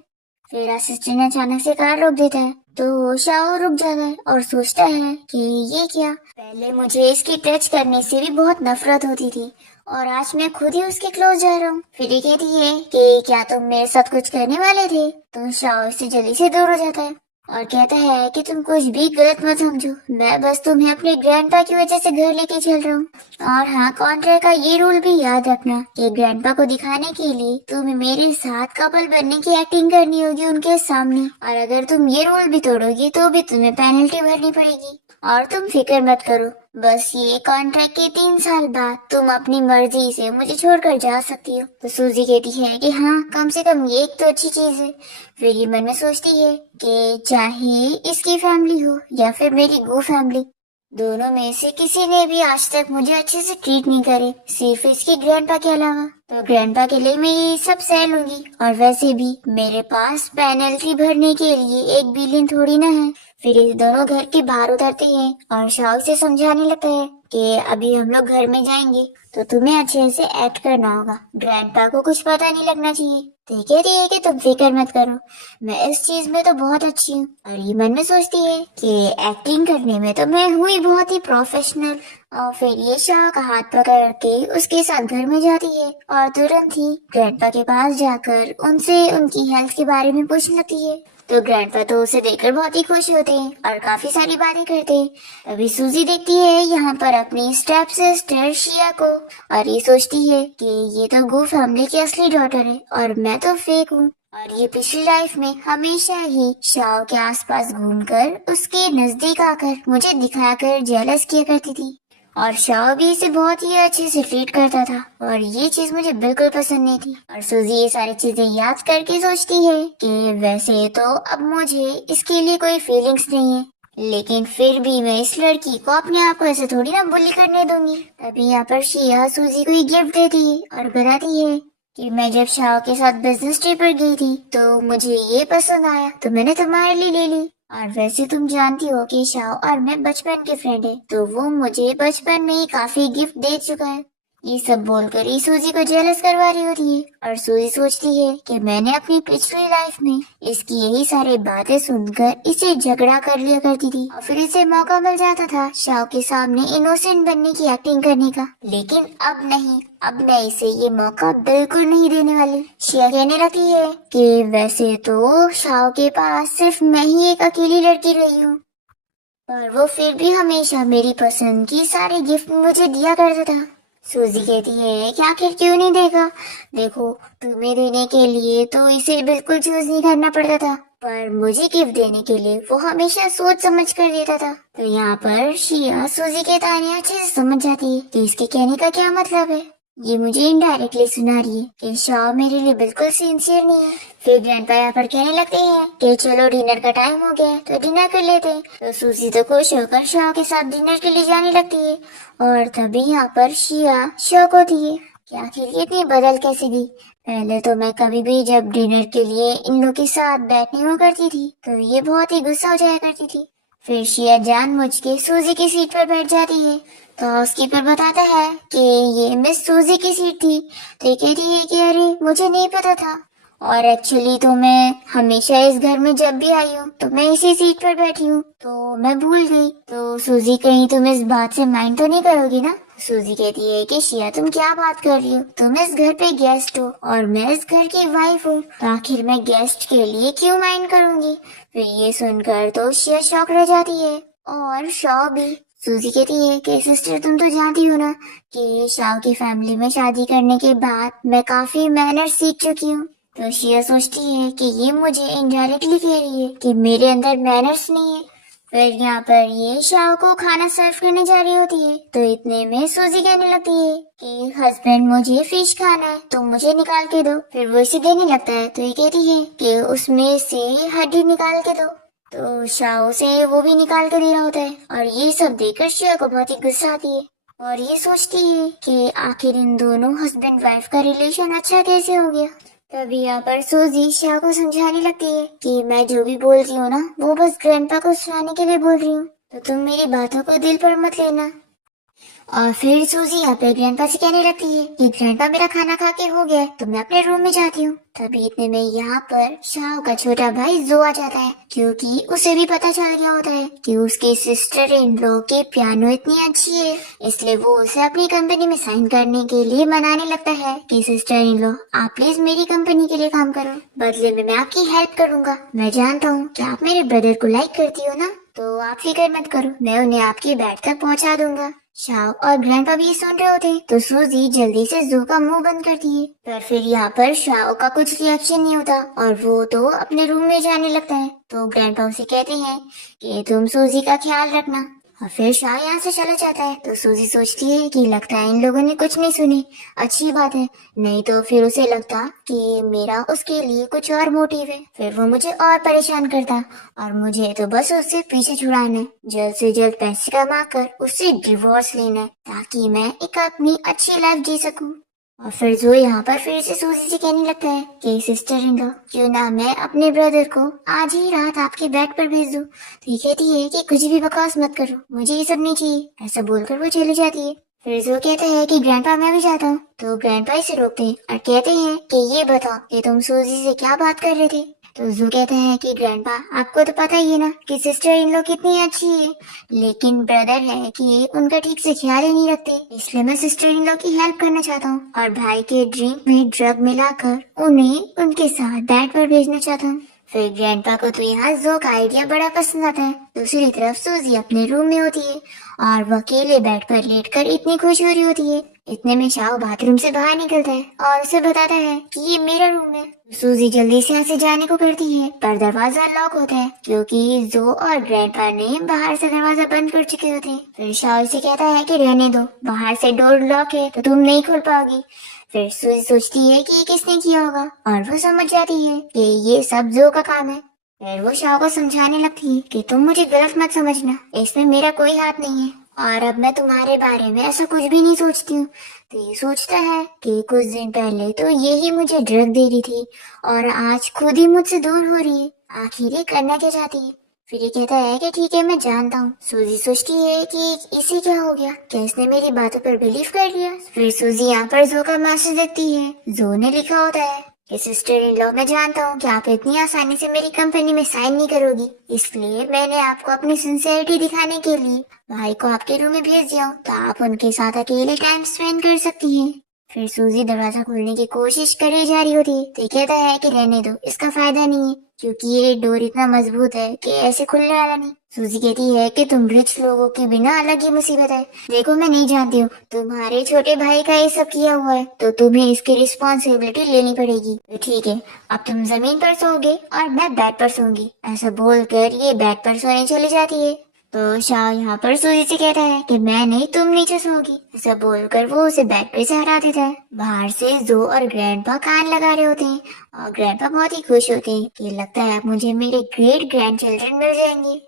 फिर असिस्टेंट अचानक से कार रोक देता है तो शाओ रुक जाता है और सोचता है कि ये क्या, पहले मुझे इसकी टच करने से भी बहुत नफरत होती थी और आज मैं खुद ही उसके क्लोज जा रहा हूँ। फिर ये कहती है कि क्या तुम मेरे साथ कुछ करने वाले थे। तो शाओ इससे जल्दी से दूर हो जाता है और कहता है कि तुम कुछ भी गलत मत समझो, मैं बस तुम्हें अपने ग्रैंडपा की वजह से घर लेके चल रहा हूँ। और हाँ, कॉन्ट्रैक्ट का ये रूल भी याद रखना कि ग्रैंडपा को दिखाने के लिए तुम्हें मेरे साथ कपल बनने की एक्टिंग करनी होगी उनके सामने और अगर तुम ये रूल भी तोड़ोगी तो भी तुम्हें पेनल्टी भरनी पड़ेगी। और तुम फिक्र मत करो, बस ये कॉन्ट्रैक्ट के 3 साल बाद तुम अपनी मर्जी से मुझे छोड़कर जा सकती हो। तो सूजी कहती है कि हाँ, कम से कम ये एक तो अच्छी चीज है। फिर ये मन में सोचती है कि चाहे इसकी फैमिली हो या फिर मेरी गो फैमिली, दोनों में से किसी ने भी आज तक मुझे अच्छे से ट्रीट नहीं करे, सिर्फ इसके ग्रैंडपा के अलावा। तो ग्रैंडपा के लिए मैं ये सब सह लूंगी और वैसे भी मेरे पास पेनल्टी भरने के लिए 1 बिलियन थोड़ी ना है। फिर ये दोनों घर के बाहर उतरते हैं और शाओ से समझाने लगता है कि अभी हम लोग घर में जाएंगे तो तुम्हें अच्छे से एक्ट करना होगा, ग्रैंडपा को कुछ पता नहीं लगना चाहिए। तो ये कहती है कि तुम फिक्र मत करो, मैं इस चीज में तो बहुत अच्छी हूँ। और ये मन में सोचती है कि एक्टिंग करने में तो मैं हुई बहुत ही प्रोफेशनल। और फिर ये शाह का हाथ पकड़ के उसके साथ घर में जाती है और तुरंत ही ग्रैंडपा के पास जाकर उनसे उनकी हेल्थ के बारे में पूछने लगती है। तो ग्रैंडपा तो उसे देखकर बहुत ही खुश होते हैं और काफी सारी बातें करते हैं। अभी सूजी देखती है यहाँ पर अपनी स्टेप सिस्टर शिया को और ये सोचती है कि ये तो गो फैमिली की असली डॉटर है और मैं तो फेक हूँ और ये पिछली लाइफ में हमेशा ही शाओ के आसपास घूमकर उसके नजदीक आकर मुझे दिखाकर जेलस किया करती थी और शाओ भी इसे बहुत ही अच्छे से ट्रीट करता था और ये चीज मुझे बिल्कुल पसंद नहीं थी। और सूजी ये सारी चीजें याद करके सोचती है कि वैसे तो अब मुझे इसके लिए कोई फीलिंग्स नहीं है, लेकिन फिर भी मैं इस लड़की को अपने आप को ऐसे थोड़ी ना बुली करने दूंगी। तभी यहाँ पर शिया सूजी को एक गिफ्ट देती है और बताती है कि मैं जब शाओ के साथ बिजनेस ट्रिप पर गई थी तो मुझे ये पसंद आया तो मैंने तुम्हारे लिए ले ली। और वैसे तुम जानती हो कि शाओ और मैं बचपन के फ्रेंड है, तो वो मुझे बचपन में ही काफी गिफ्ट दे चुका है। ये सब बोलकर ही सूजी को जेलस करवा रही होती है और सूजी सोचती है कि मैंने अपनी पिछली लाइफ में इसकी यही सारी बातें सुनकर इसे झगड़ा कर लिया करती थी और फिर इसे मौका मिल जाता था शाओ के सामने इनोसेंट बनने की एक्टिंग करने का। लेकिन अब नहीं, अब मैं इसे ये मौका बिल्कुल नहीं देने वाली। शिया कहने लगती है कि वैसे तो शाओ के पास सिर्फ मैं ही एक अकेली लड़की रही हूँ, पर वो फिर भी हमेशा मेरी पसंद की सारे गिफ्ट मुझे दिया करता था। सूजी कहती है कि आखिर क्यों नहीं देगा, देखो तुम्हें देने के लिए तो इसे बिल्कुल चूज नहीं करना पड़ता था, पर मुझे गिफ्ट देने के लिए वो हमेशा सोच समझ कर देता था। तो यहाँ पर शिया सूजी के ताने अच्छे से समझ जाती है कि इसके कहने का क्या मतलब है। ये मुझे इनडायरेक्टली सुना रही है कि शाह मेरे लिए बिल्कुल सिंसियर नहीं है। फिर ग्रैंडपा यहाँ पर कहने लगते हैं कि चलो डिनर का टाइम हो गया है तो डिनर कर लेते हैं। तो सूजी तो खुश होकर शाह के साथ डिनर के लिए जाने लगती है और तभी यहाँ पर शिया शौक होती है कि आखिर ये इतनी बदल कैसे गई। पहले तो मैं कभी भी जब डिनर के लिए इन लोग के साथ बैठने हुआ करती थी तो ये बहुत ही गुस्सा हो जाया करती थी। फिर शिया जानबूझ के सूजी की सीट पर बैठ जाती है तो हाउसकीपर बताता है कि ये मिस सूजी की सीट थी। तो ये कहती है कि अरे मुझे नहीं पता था, और एक्चुअली तो मैं हमेशा इस घर में जब भी आई हूँ तो मैं इसी सीट पर बैठी हूँ, तो मैं भूल गई। तो सूजी कहीं तुम इस बात से माइंड तो नहीं करोगी ना। सूजी कहती है कि शिया तुम क्या बात कर रही हो, तुम इस घर पे गेस्ट हो और मैं इस घर की वाइफ हूँ, तो आखिर मैं गेस्ट के लिए क्यों माइंड करूंगी। फिर ये सुनकर तो शिया शॉक रह जाती है और शॉ भी। सूजी कहती है कि सिस्टर तुम तो जानती हो ना कि शाओ की फैमिली में शादी करने के बाद मैं काफी मैनर्स सीख चुकी हूँ। तो शिया सोचती है कि ये मुझे इनडायरेक्टली कह रही है कि मेरे अंदर मैनर्स नहीं है। फिर यहाँ पर ये शाओ को खाना सर्व करने जा रही होती है तो इतने में सूजी कहने लगती है कि हस्बैंड मुझे फिश खाना है तो मुझे निकाल के दो। फिर वो इसे देने लगता है तो ये कहती है कि उसमें से हड्डी निकाल के दो। तो शाओ से वो भी निकाल कर दिया होता है और ये सब देखकर शिया को बहुत ही गुस्सा आती है और ये सोचती है कि आखिर इन दोनों हस्बैंड वाइफ का रिलेशन अच्छा कैसे हो गया। तभी यहाँ पर सूजी शिया को समझाने लगती है कि मैं जो भी बोल रही हूँ ना वो बस ग्रैंडपा को सुनाने के लिए बोल रही हूँ, तो तुम मेरी बातों को दिल पर मत लेना। और फिर सूजी यहाँ पे ग्रैंडपा से कहने लगती है कि ग्रैंडपा मेरा खाना खा के हो गया है तो मैं अपने रूम में जाती हूँ। तभी इतने में यहाँ पर शाओ का छोटा भाई जो आ जाता है क्योंकि उसे भी पता चल गया होता है कि उसकी सिस्टर इन लॉ के पियानो इतनी अच्छी है, इसलिए वो उसे अपनी कंपनी में साइन करने के लिए मनाने लगता है कि सिस्टर इन लॉ आप प्लीज मेरी कंपनी के लिए काम करो, बदले में मैं आपकी हेल्प करूंगा। मैं जानता हूँ कि आप मेरे ब्रदर को लाइक करती हो ना, तो आप फिक्र मत करो, मैं उन्हें आपके बेड तक पहुँचा दूंगा। शाओ और ग्रैंडपा भी सुन रहे होते तो सूजी जल्दी से जू का मुंह बंद करती है, पर फिर यहाँ पर शाओ का कुछ रिएक्शन नहीं होता और वो तो अपने रूम में जाने लगता है। तो ग्रैंडपा उसे कहते हैं कि तुम सूजी का ख्याल रखना, और फिर शाह यहाँ से चला जाता है। तो सूजी सोचती है कि लगता है इन लोगों ने कुछ नहीं सुनी, अच्छी बात है, नहीं तो फिर उसे लगता कि मेरा उसके लिए कुछ और मोटिव है, फिर वो मुझे और परेशान करता और मुझे तो बस उससे पीछे छुड़ाना है, जल्द से जल्द पैसे कमा कर उससे डिवोर्स लेना है ताकि मैं एक अपनी अच्छी लाइफ जी सकूं। और फिर जो यहाँ पर फिर से सूजी से कहने लगता है कि सिस्टर इन लॉ क्यों ना मैं अपने ब्रदर को आज ही रात आपके बेड पर भेज दूं। तो ये कहती है कि कुछ भी बकवास मत करो, मुझे ये सब नहीं चाहिए, ऐसा बोलकर वो चली जाती है। फिर जो कहता है कि ग्रैंडपा मैं भी जाता हूँ, तो ग्रैंडपा इसे रोकते हैं और कहते हैं कि ये बताओ कि तुम सूजी से क्या बात कर रहे थे। तो जो कहते हैं कि ग्रैंडपा आपको तो पता ही है ना कि सिस्टर इन लॉ कितनी अच्छी है, लेकिन ब्रदर है कि उनका ठीक से ख्याल ही नहीं रखते, इसलिए मैं सिस्टर इन लॉ की हेल्प करना चाहता हूँ और भाई के ड्रिंक में ड्रग मिलाकर उन्हें उनके साथ बेड पर भेजना चाहता हूँ। फिर ग्रैंडपा को तो यहाँ जो का आइडिया बड़ा पसंद आता है। दूसरी तरफ सूजी अपने रूम में होती है और वो अकेले बेड पर लेटकर इतनी खुश हो रही होती है। इतने में शाओ बाथरूम से बाहर निकलता है और उसे बताता है कि ये मेरा रूम है। सूजी जल्दी से यहाँ से जाने को करती है पर दरवाजा लॉक होता है क्योंकि जो और ग्रैंडपा ने बाहर से दरवाजा बंद कर चुके होते हैं। फिर शाओ से कहता है कि रहने दो, बाहर से डोर लॉक है तो तुम नहीं खोल पाओगी। फिर सूजी सोचती है कि ये किसने किया होगा और वो समझ जाती है कि ये सब जो का काम है। फिर वो शाओ को समझाने लगती है कि तुम मुझे गलत मत समझना, इसमें मेरा कोई हाथ नहीं है और अब मैं तुम्हारे बारे में ऐसा कुछ भी नहीं सोचती हूँ। तो ये सोचता है कि कुछ दिन पहले तो ये ही मुझे ड्रग दे रही थी और आज खुद ही मुझसे दूर हो रही है, आखिर ये करना क्या चाहती है। फिर ये कहता है कि ठीक है मैं जानता हूँ। सूजी सोचती है कि इसे क्या हो गया, क्या इसने मेरी बातों पर बिलीव कर लिया। फिर सूजी यहाँ पर जो का मैसेज देखती है। जो ने लिखा होता है कि सिस्टर इन लॉ, मैं जानता हूँ कि आप इतनी आसानी से मेरी कंपनी में साइन नहीं करोगी, इसलिए मैंने आपको अपनी सिंसियरिटी दिखाने के लिए भाई को आपके रूम में भेज दिया हूँ, तो आप उनके साथ अकेले टाइम स्पेंड कर सकती हैं। फिर सूजी दरवाजा खोलने की कोशिश करी जा रही होती है, तो कहता है कि रहने दो, इसका फायदा नहीं है क्योंकि ये डोर इतना मजबूत है कि ऐसे खुलने वाला नहीं। सूजी कहती है कि तुम रिच लोगों के बिना अलग ही मुसीबत है। देखो मैं नहीं जानती हूँ, तुम्हारे छोटे भाई का ये सब किया हुआ है तो तुम्हें इसकी रिस्पॉन्सिबिलिटी लेनी पड़ेगी। तो ठीक है, अब तुम जमीन पर सोओगे और मैं बेड पर सोऊंगी। ऐसा बोलकर ये बेड पर सोने चली जाती है। तो शाह यहाँ पर सूजी से कहता है कि मैं नहीं, तुम नीचे सोओगी। ऐसा बोलकर वो उसे बेड पे से हटा देता है। बाहर से जो और ग्रैंडपा कान लगा रहे होते हैं और ग्रैंडपा बहुत ही खुश होते हैं कि लगता है अब मुझे मेरे ग्रेट ग्रैंड चिल्ड्रन मिल जाएंगे।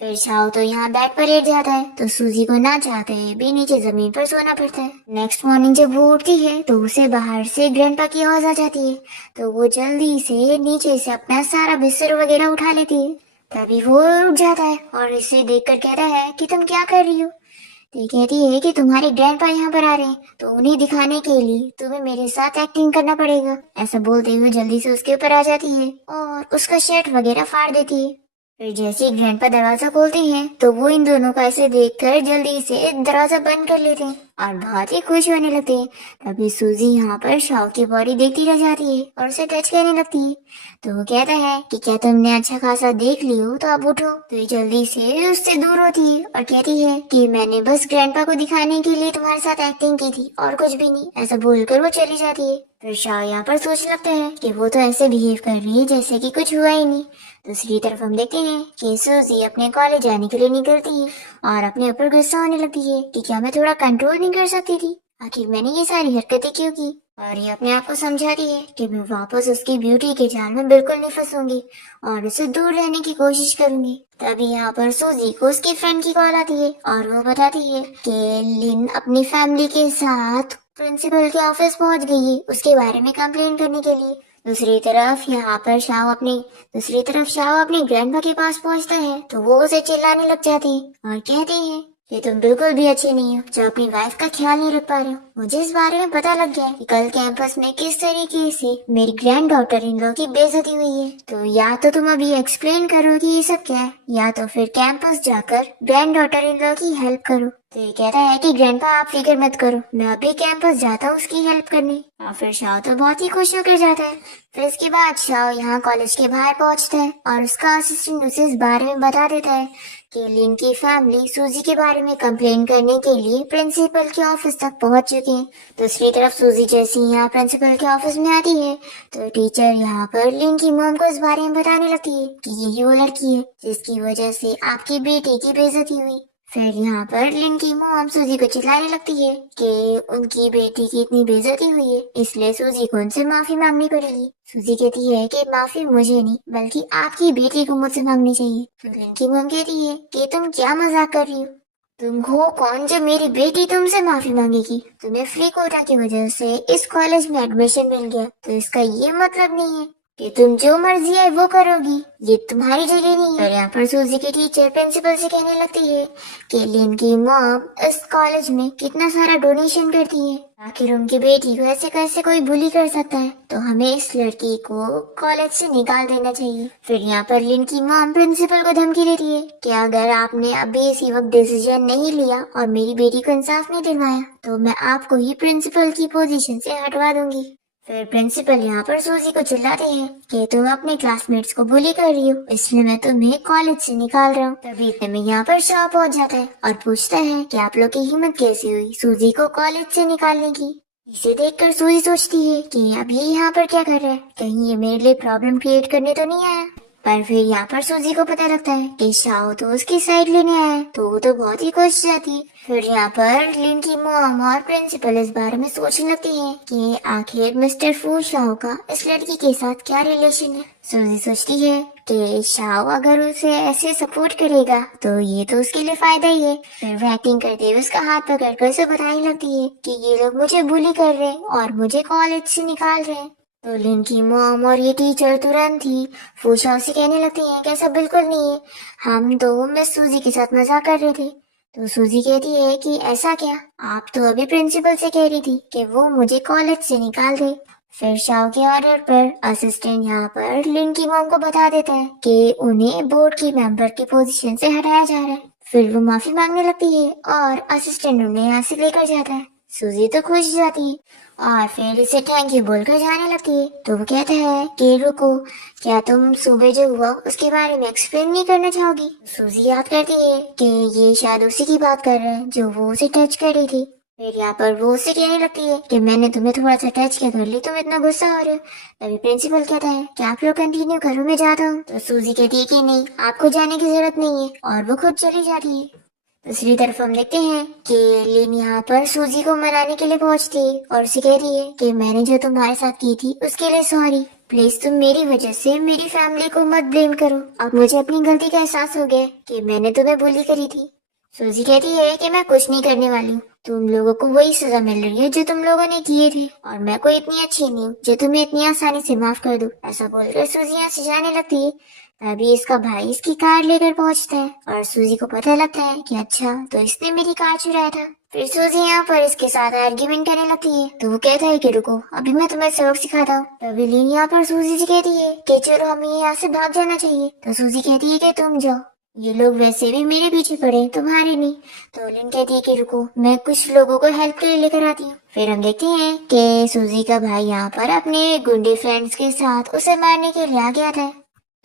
फिर शाह तो यहाँ बेड पर लेट जाता है, तो सूजी को ना चाहते भी नीचे जमीन पर सोना पड़ता है। नेक्स्ट मॉर्निंग जब वो उठती है तो उसे बाहर से ग्रैंडपा की आवाज आ जाती है, तो वो जल्दी से नीचे से अपना सारा बिस्तर वगैरह उठा लेती है। तभी वो उठ जाता है और इसे देखकर कहता है कि तुम क्या कर रही हो। तो ये कहती है कि तुम्हारे ग्रैंडपा यहाँ पर आ रहे हैं, तो उन्हें दिखाने के लिए तुम्हें मेरे साथ एक्टिंग करना पड़ेगा। ऐसा बोलते हुए जल्दी से उसके ऊपर आ जाती है और उसका शर्ट वगैरह फाड़ देती है। फिर जैसे ही ग्रैंडपा दरवाजा खोलते हैं तो वो इन दोनों का ऐसे देखकर जल्दी से दरवाजा बंद कर लेते हैं और बहुत ही खुश होने लगते हैं। तभी सूजी यहाँ पर शाव की बॉडी देखती रह जाती है और उसे टच करने लगती है। तो वो कहता है कि क्या तुमने अच्छा खासा देख लियो हो तो अब उठो। तो ये जल्दी से उससे दूर होती है और कहती है कि मैंने बस ग्रैंडपा को दिखाने के लिए तुम्हारे साथ एक्टिंग की थी और कुछ भी नहीं। ऐसा बोलकर वो चली जाती है। फिर शाह यहाँ पर सोच लगता है कि वो तो ऐसे बिहेव कर रही है जैसे कि कुछ हुआ ही नहीं। दूसरी तरफ हम देखते हैं कि सूजी अपने कॉलेज जाने के लिए निकलती है और अपने ऊपर गुस्सा होने लगती है कि क्या मैं थोड़ा कंट्रोल नहीं कर सकती थी, आखिर मैंने ये सारी हरकतें क्यों की। और ये अपने आप को समझाती है कि मैं वापस उसकी ब्यूटी के जाल में बिल्कुल नहीं फंसूंगी और उससे दूर रहने की कोशिश करूंगी। तभी यहाँ पर सूजी को उसकी फ्रेंड की कॉल आती है और वो बताती है कि लिन अपनी फैमिली के साथ प्रिंसिपल के ऑफिस पहुंच गई है उसके बारे में कंप्लेन करने के लिए। दूसरी तरफ शाह अपने ग्रैंडपा के पास पहुंचता है तो वो उसे चिल्लाने लग जाती है और कहती है कि तुम बिल्कुल भी अच्छे नहीं हो जो अपनी वाइफ का ख्याल नहीं रख पा रहे हो। मुझे इस बारे में पता लग गया है कि कल कैंपस में किस तरीके से मेरी ग्रैंड डॉटर इन लॉ की बेइज्जती हुई है। तो या तो तुम अभी एक्सप्लेन करो कि ये सब क्या है, या तो फिर कैंपस जाकर ग्रैंड डॉटर इन लॉ की हेल्प करो। तो ये कहता है कि ग्रैंडपा आप फिक्र मत करो, मैं अभी कैंपस जाता हूँ उसकी हेल्प करने। और फिर शाह तो बहुत ही खुश होकर जाता है। फिर इसके बाद शाह यहाँ कॉलेज के बाहर पहुँचता है और उसका असिस्टेंट उसे इस बारे में बता देता है कि लिन की फैमिली सूजी के बारे में कंप्लेन करने के लिए प्रिंसिपल के ऑफिस तक पहुंच चुके हैं। दूसरी तरफ सूजी जैसी यहाँ प्रिंसिपल के ऑफिस में आती है तो टीचर यहाँ पर लिन की मॉम को इस बारे में बताने लगती है कि यही वो लड़की है जिसकी वजह से आपकी बेटी की बेइज्जती हुई। फिर यहाँ पर लिन की मॉम सूजी को चिल्लाने लगती है कि उनकी बेटी की इतनी बेइज्जती हुई है इसलिए सूजी को उनसे माफी मांगनी पड़ेगी। सूजी कहती है कि माफी मुझे नहीं बल्कि आपकी बेटी को मुझसे मांगनी चाहिए। फिर लिन की मॉम कहती है कि तुम क्या मजाक कर रही हो, तुम हो कौन जो मेरी बेटी तुमसे माफी मांगेगी। तुम्हें फ्री कोटा की वजह से इस कॉलेज में एडमिशन मिल गया तो इसका ये मतलब नहीं है कि तुम जो मर्जी है वो करोगी, ये तुम्हारी जगह नहीं है। और यहाँ पर सूजी की टीचर प्रिंसिपल से कहने लगती है कि लिन की मॉम इस कॉलेज में कितना सारा डोनेशन करती है, आखिर उनकी बेटी को ऐसे कैसे कोई बुली कर सकता है, तो हमें इस लड़की को कॉलेज से निकाल देना चाहिए। फिर यहाँ पर लिन की मॉम प्रिंसिपल को धमकी देती है कि अगर आपने अभी इसी वक्त डिसीजन नहीं लिया और मेरी बेटी को इंसाफ नहीं दिलवाया तो मैं आपको ही प्रिंसिपल की पोजीशन से हटवा दूंगी। फिर प्रिंसिपल यहाँ पर सूजी को चिल्लाते हैं कि तुम अपने क्लासमेट्स को बुली कर रही हो इसलिए मैं तुम्हें कॉलेज से निकाल रहा हूँ। तभी इतने में यहाँ पर शाह पहुँच जाता है और पूछता है कि आप लोग की हिम्मत कैसे हुई सूजी को कॉलेज से निकालने की। इसे देखकर सूजी सोचती है कि अब ये यहाँ पर क्या कर रहा है, कहीं ये मेरे लिए प्रॉब्लम क्रिएट करने तो नहीं आया। पर फिर यहाँ पर सूजी को पता लगता है कि शाह तो उसकी साइड लेने आया है तो वो तो बहुत ही खुश जाती है। फिर यहाँ पर लिन की मॉम और प्रिंसिपल इस बारे में सोचने लगती है कि आखिर मिस्टर फू शाह का इस लड़की के साथ क्या रिलेशन है। सूजी सोचती है कि शाह अगर उसे ऐसे सपोर्ट करेगा तो ये तो उसके लिए फायदा ही है। फिर वो एक्टिंग करते हुए उसका हाथ पकड़कर उसे बताने लगती है कि ये लोग मुझे बुली कर रहे हैं और मुझे कॉलेज से निकाल रहे हैं। तो लिन की मॉम और ये टीचर तुरंत ही फूशा से कहने लगती हैं कि ऐसा बिल्कुल नहीं है, हम तो मिस सूजी के साथ मजाक कर रहे थे। तो सूजी कहती है कि ऐसा क्या, आप तो अभी प्रिंसिपल से कह रही थी कि वो मुझे कॉलेज से निकाल दे। फिर शाओ के ऑर्डर पर असिस्टेंट यहाँ पर लिन की मॉम को बता देता है कि उन्हें बोर्ड की मेंबर की पोजीशन से हटाया जा रहा है। फिर वो माफी मांगने लगती है और असिस्टेंट उन्हें यहाँ से लेकर जाता है। सूजी तो खुश जाती है और फिर इसे थैंक यू बोलकर जाने लगती है। तो वो कहता है कि रुको, क्या तुम सुबह जो हुआ उसके बारे में एक्सप्लेन नहीं करना चाहोगी। सूजी याद करती है कि ये शायद उसी की बात कर रहे हैं जो वो उसे टच कर रही थी। फिर यहाँ पर वो उससे कहने लगती है कि मैंने तुम्हें थोड़ा सा टच किया, कर ली तुम इतना गुस्सा हो रहे हो। तभी प्रिंसिपल कहता है कि आप लोग कंटिन्यू करो, मैं जाता हूँ। तो सूजी कहती है कि नहीं, आपको जाने की जरूरत नहीं है, और वो खुद चली जाती है। दूसरी तरफ हम देखते हैं कि लिन यहाँ पर सूजी को मनाने के लिए पहुंचती है और उसे कह रही है कि मैंने जो तुम्हारे साथ की थी उसके लिए सॉरी, प्लीज तुम मेरी वजह से मेरी फैमिली को मत ब्लेम करो। अब मुझे अपनी गलती का एहसास हो गया कि मैंने तुम्हें बुली करी थी। सूजी कहती है कि मैं कुछ नहीं करने वाली हूँ, तुम लोगों को वही सजा मिल रही है जो तुम लोगों ने किए थे, और मैं कोई इतनी अच्छी नहीं हूँ जो तुम्हें इतनी आसानी से माफ कर दूं। ऐसा बोलकर सूजी यहाँ से जाने लगती है। तभी इसका भाई इसकी कार लेकर पहुंचता है और सूजी को पता लगता है कि अच्छा, तो इसने मेरी कार चुराया था। फिर सूजी यहाँ पर इसके साथ आर्ग्यूमेंट करने लगती है। तो वो कहता है कि रुको, अभी मैं तुम्हें सबक सिखाता हूँ। तभी लिन यहाँ पर सूजी से कहती है कि चलो हमें यहाँ से भाग जाना चाहिए। तो सूजी कहती है कि तुम जाओ, ये लोग वैसे भी मेरे पीछे पड़े हैं, तुम्हारे नहीं। तो लिन कहती है कि रुको, मैं कुछ लोगों को हेल्प के लिए लेकर आती हूँ। फिर हम देखते हैं कि सूजी का भाई यहाँ पर अपने गुंडे फ्रेंड्स के साथ उसे मारने के लिए आ गया था।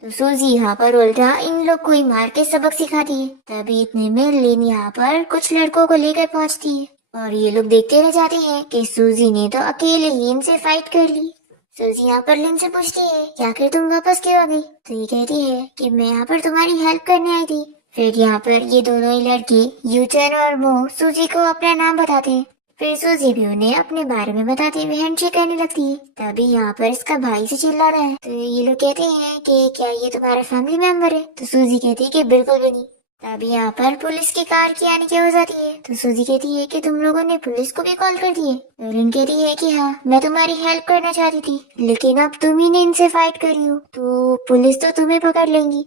तो सूजी यहाँ पर उल्टा इन लोग को ही मार के सबक सिखाती है। तभी इतने में लिन यहाँ पर कुछ लड़कों को लेकर पहुँचती है और ये लोग देखते रह जाते हैं कि सूजी ने तो अकेले ही इनसे फाइट कर ली। सूजी यहाँ पर लिन से पूछती है कि आखिर तुम वापस क्यों आ गई। तो ये कहती है कि मैं यहाँ पर तुम्हारी हेल्प करने आई थी। फिर यहाँ पर ये दोनों ही लड़के यूचन और मो सूजी को अपना नाम बताते हैं। फिर सूजी भी उन्हें अपने बारे में बताते हुए हैंडशेक करने लगती है। तभी यहाँ पर इसका भाई से चिल्ला रहा है। तो ये लोग कहते हैं कि क्या ये तुम्हारा फैमिली मेंबर है। तो सूजी कहती है कि बिल्कुल भी नहीं। तभी यहाँ पर पुलिस की कार की आने की हो जाती है। तो सूजी कहती है कि तुम लोगों ने पुलिस को भी कॉल कर दी है। तो लिन कहती है कि हाँ, मैं तुम्हारी हेल्प करना चाहती थी, लेकिन अब तुम ही ने इनसे फाइट करी हो तो पुलिस तो तुम्हें पकड़ लेंगी।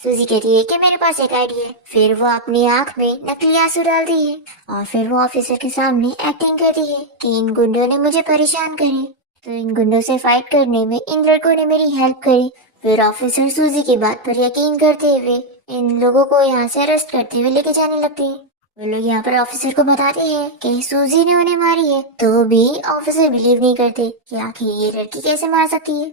सूजी कहती है कि मेरे पास एक आइडिया है। फिर वो अपनी आंख में नकली आंसू डालती है और फिर वो ऑफिसर के सामने एक्टिंग करती है कि इन गुंडों ने मुझे परेशान करे, तो इन गुंडों से फाइट करने में इन लड़कों ने मेरी हेल्प करी। फिर ऑफिसर सूजी की बात पर यकीन करते हुए इन लोगों को यहाँ से अरेस्ट करते हुए लेके जाने लगते हैं। वो लोग यहाँ पर ऑफिसर को बताते हैं कि सूजी ने उन्हें मारी है, तो भी ऑफिसर बिलीव नहीं करते कि आखिर ये लड़की कैसे मार सकती है।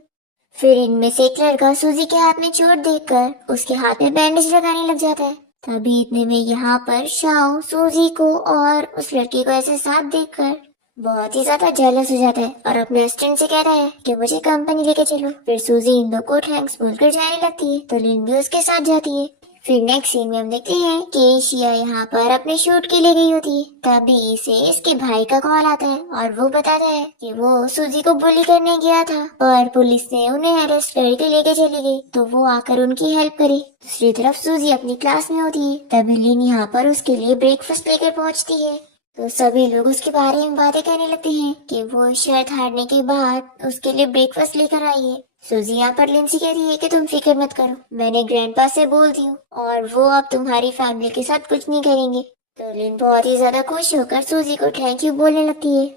फिर इनमें से एक लड़का सूजी के हाथ में चोट देखकर उसके हाथ में बैंडेज लगाने लग जाता है। तभी इतने में यहाँ पर शाओ सूजी को और उस लड़की को ऐसे साथ देखकर बहुत ही ज्यादा जेलस हो जाता है और अपने असिस्टेंट से कहता है कि मुझे कंपनी लेके चलो। फिर सूजी इन लोग को थैंक्स बोलकर जाने लगती है, तो लिन भी उसके साथ जाती है। फिर नेक्स्ट सीन में हम देखते हैं कि शिया यहाँ पर अपने शूट के लिए गई होती है। तभी इसे इसके भाई का कॉल आता है और वो बताता है कि वो सूजी को बुली करने गया था और पुलिस ने उन्हें अरेस्ट करके लेके चली गई, तो वो आकर उनकी हेल्प करी। दूसरी तरफ सूजी अपनी क्लास में होती है। तभी लिन यहाँ पर उसके लिए ब्रेकफास्ट लेकर पहुँचती है। तो सभी लोग उसके बारे में बातें करने लगते हैं कि वो शर्त हारने के बाद उसके लिए ब्रेकफास्ट लेकर आई है। सूजी यहाँ पर लिन से कह रही है कि तुम फिक्र मत करो, मैंने ग्रैंडपा से बोल दी हूँ और वो अब तुम्हारी फैमिली के साथ कुछ नहीं करेंगे। तो लिन बहुत ही ज्यादा खुश होकर सूजी को थैंक यू बोलने लगती है।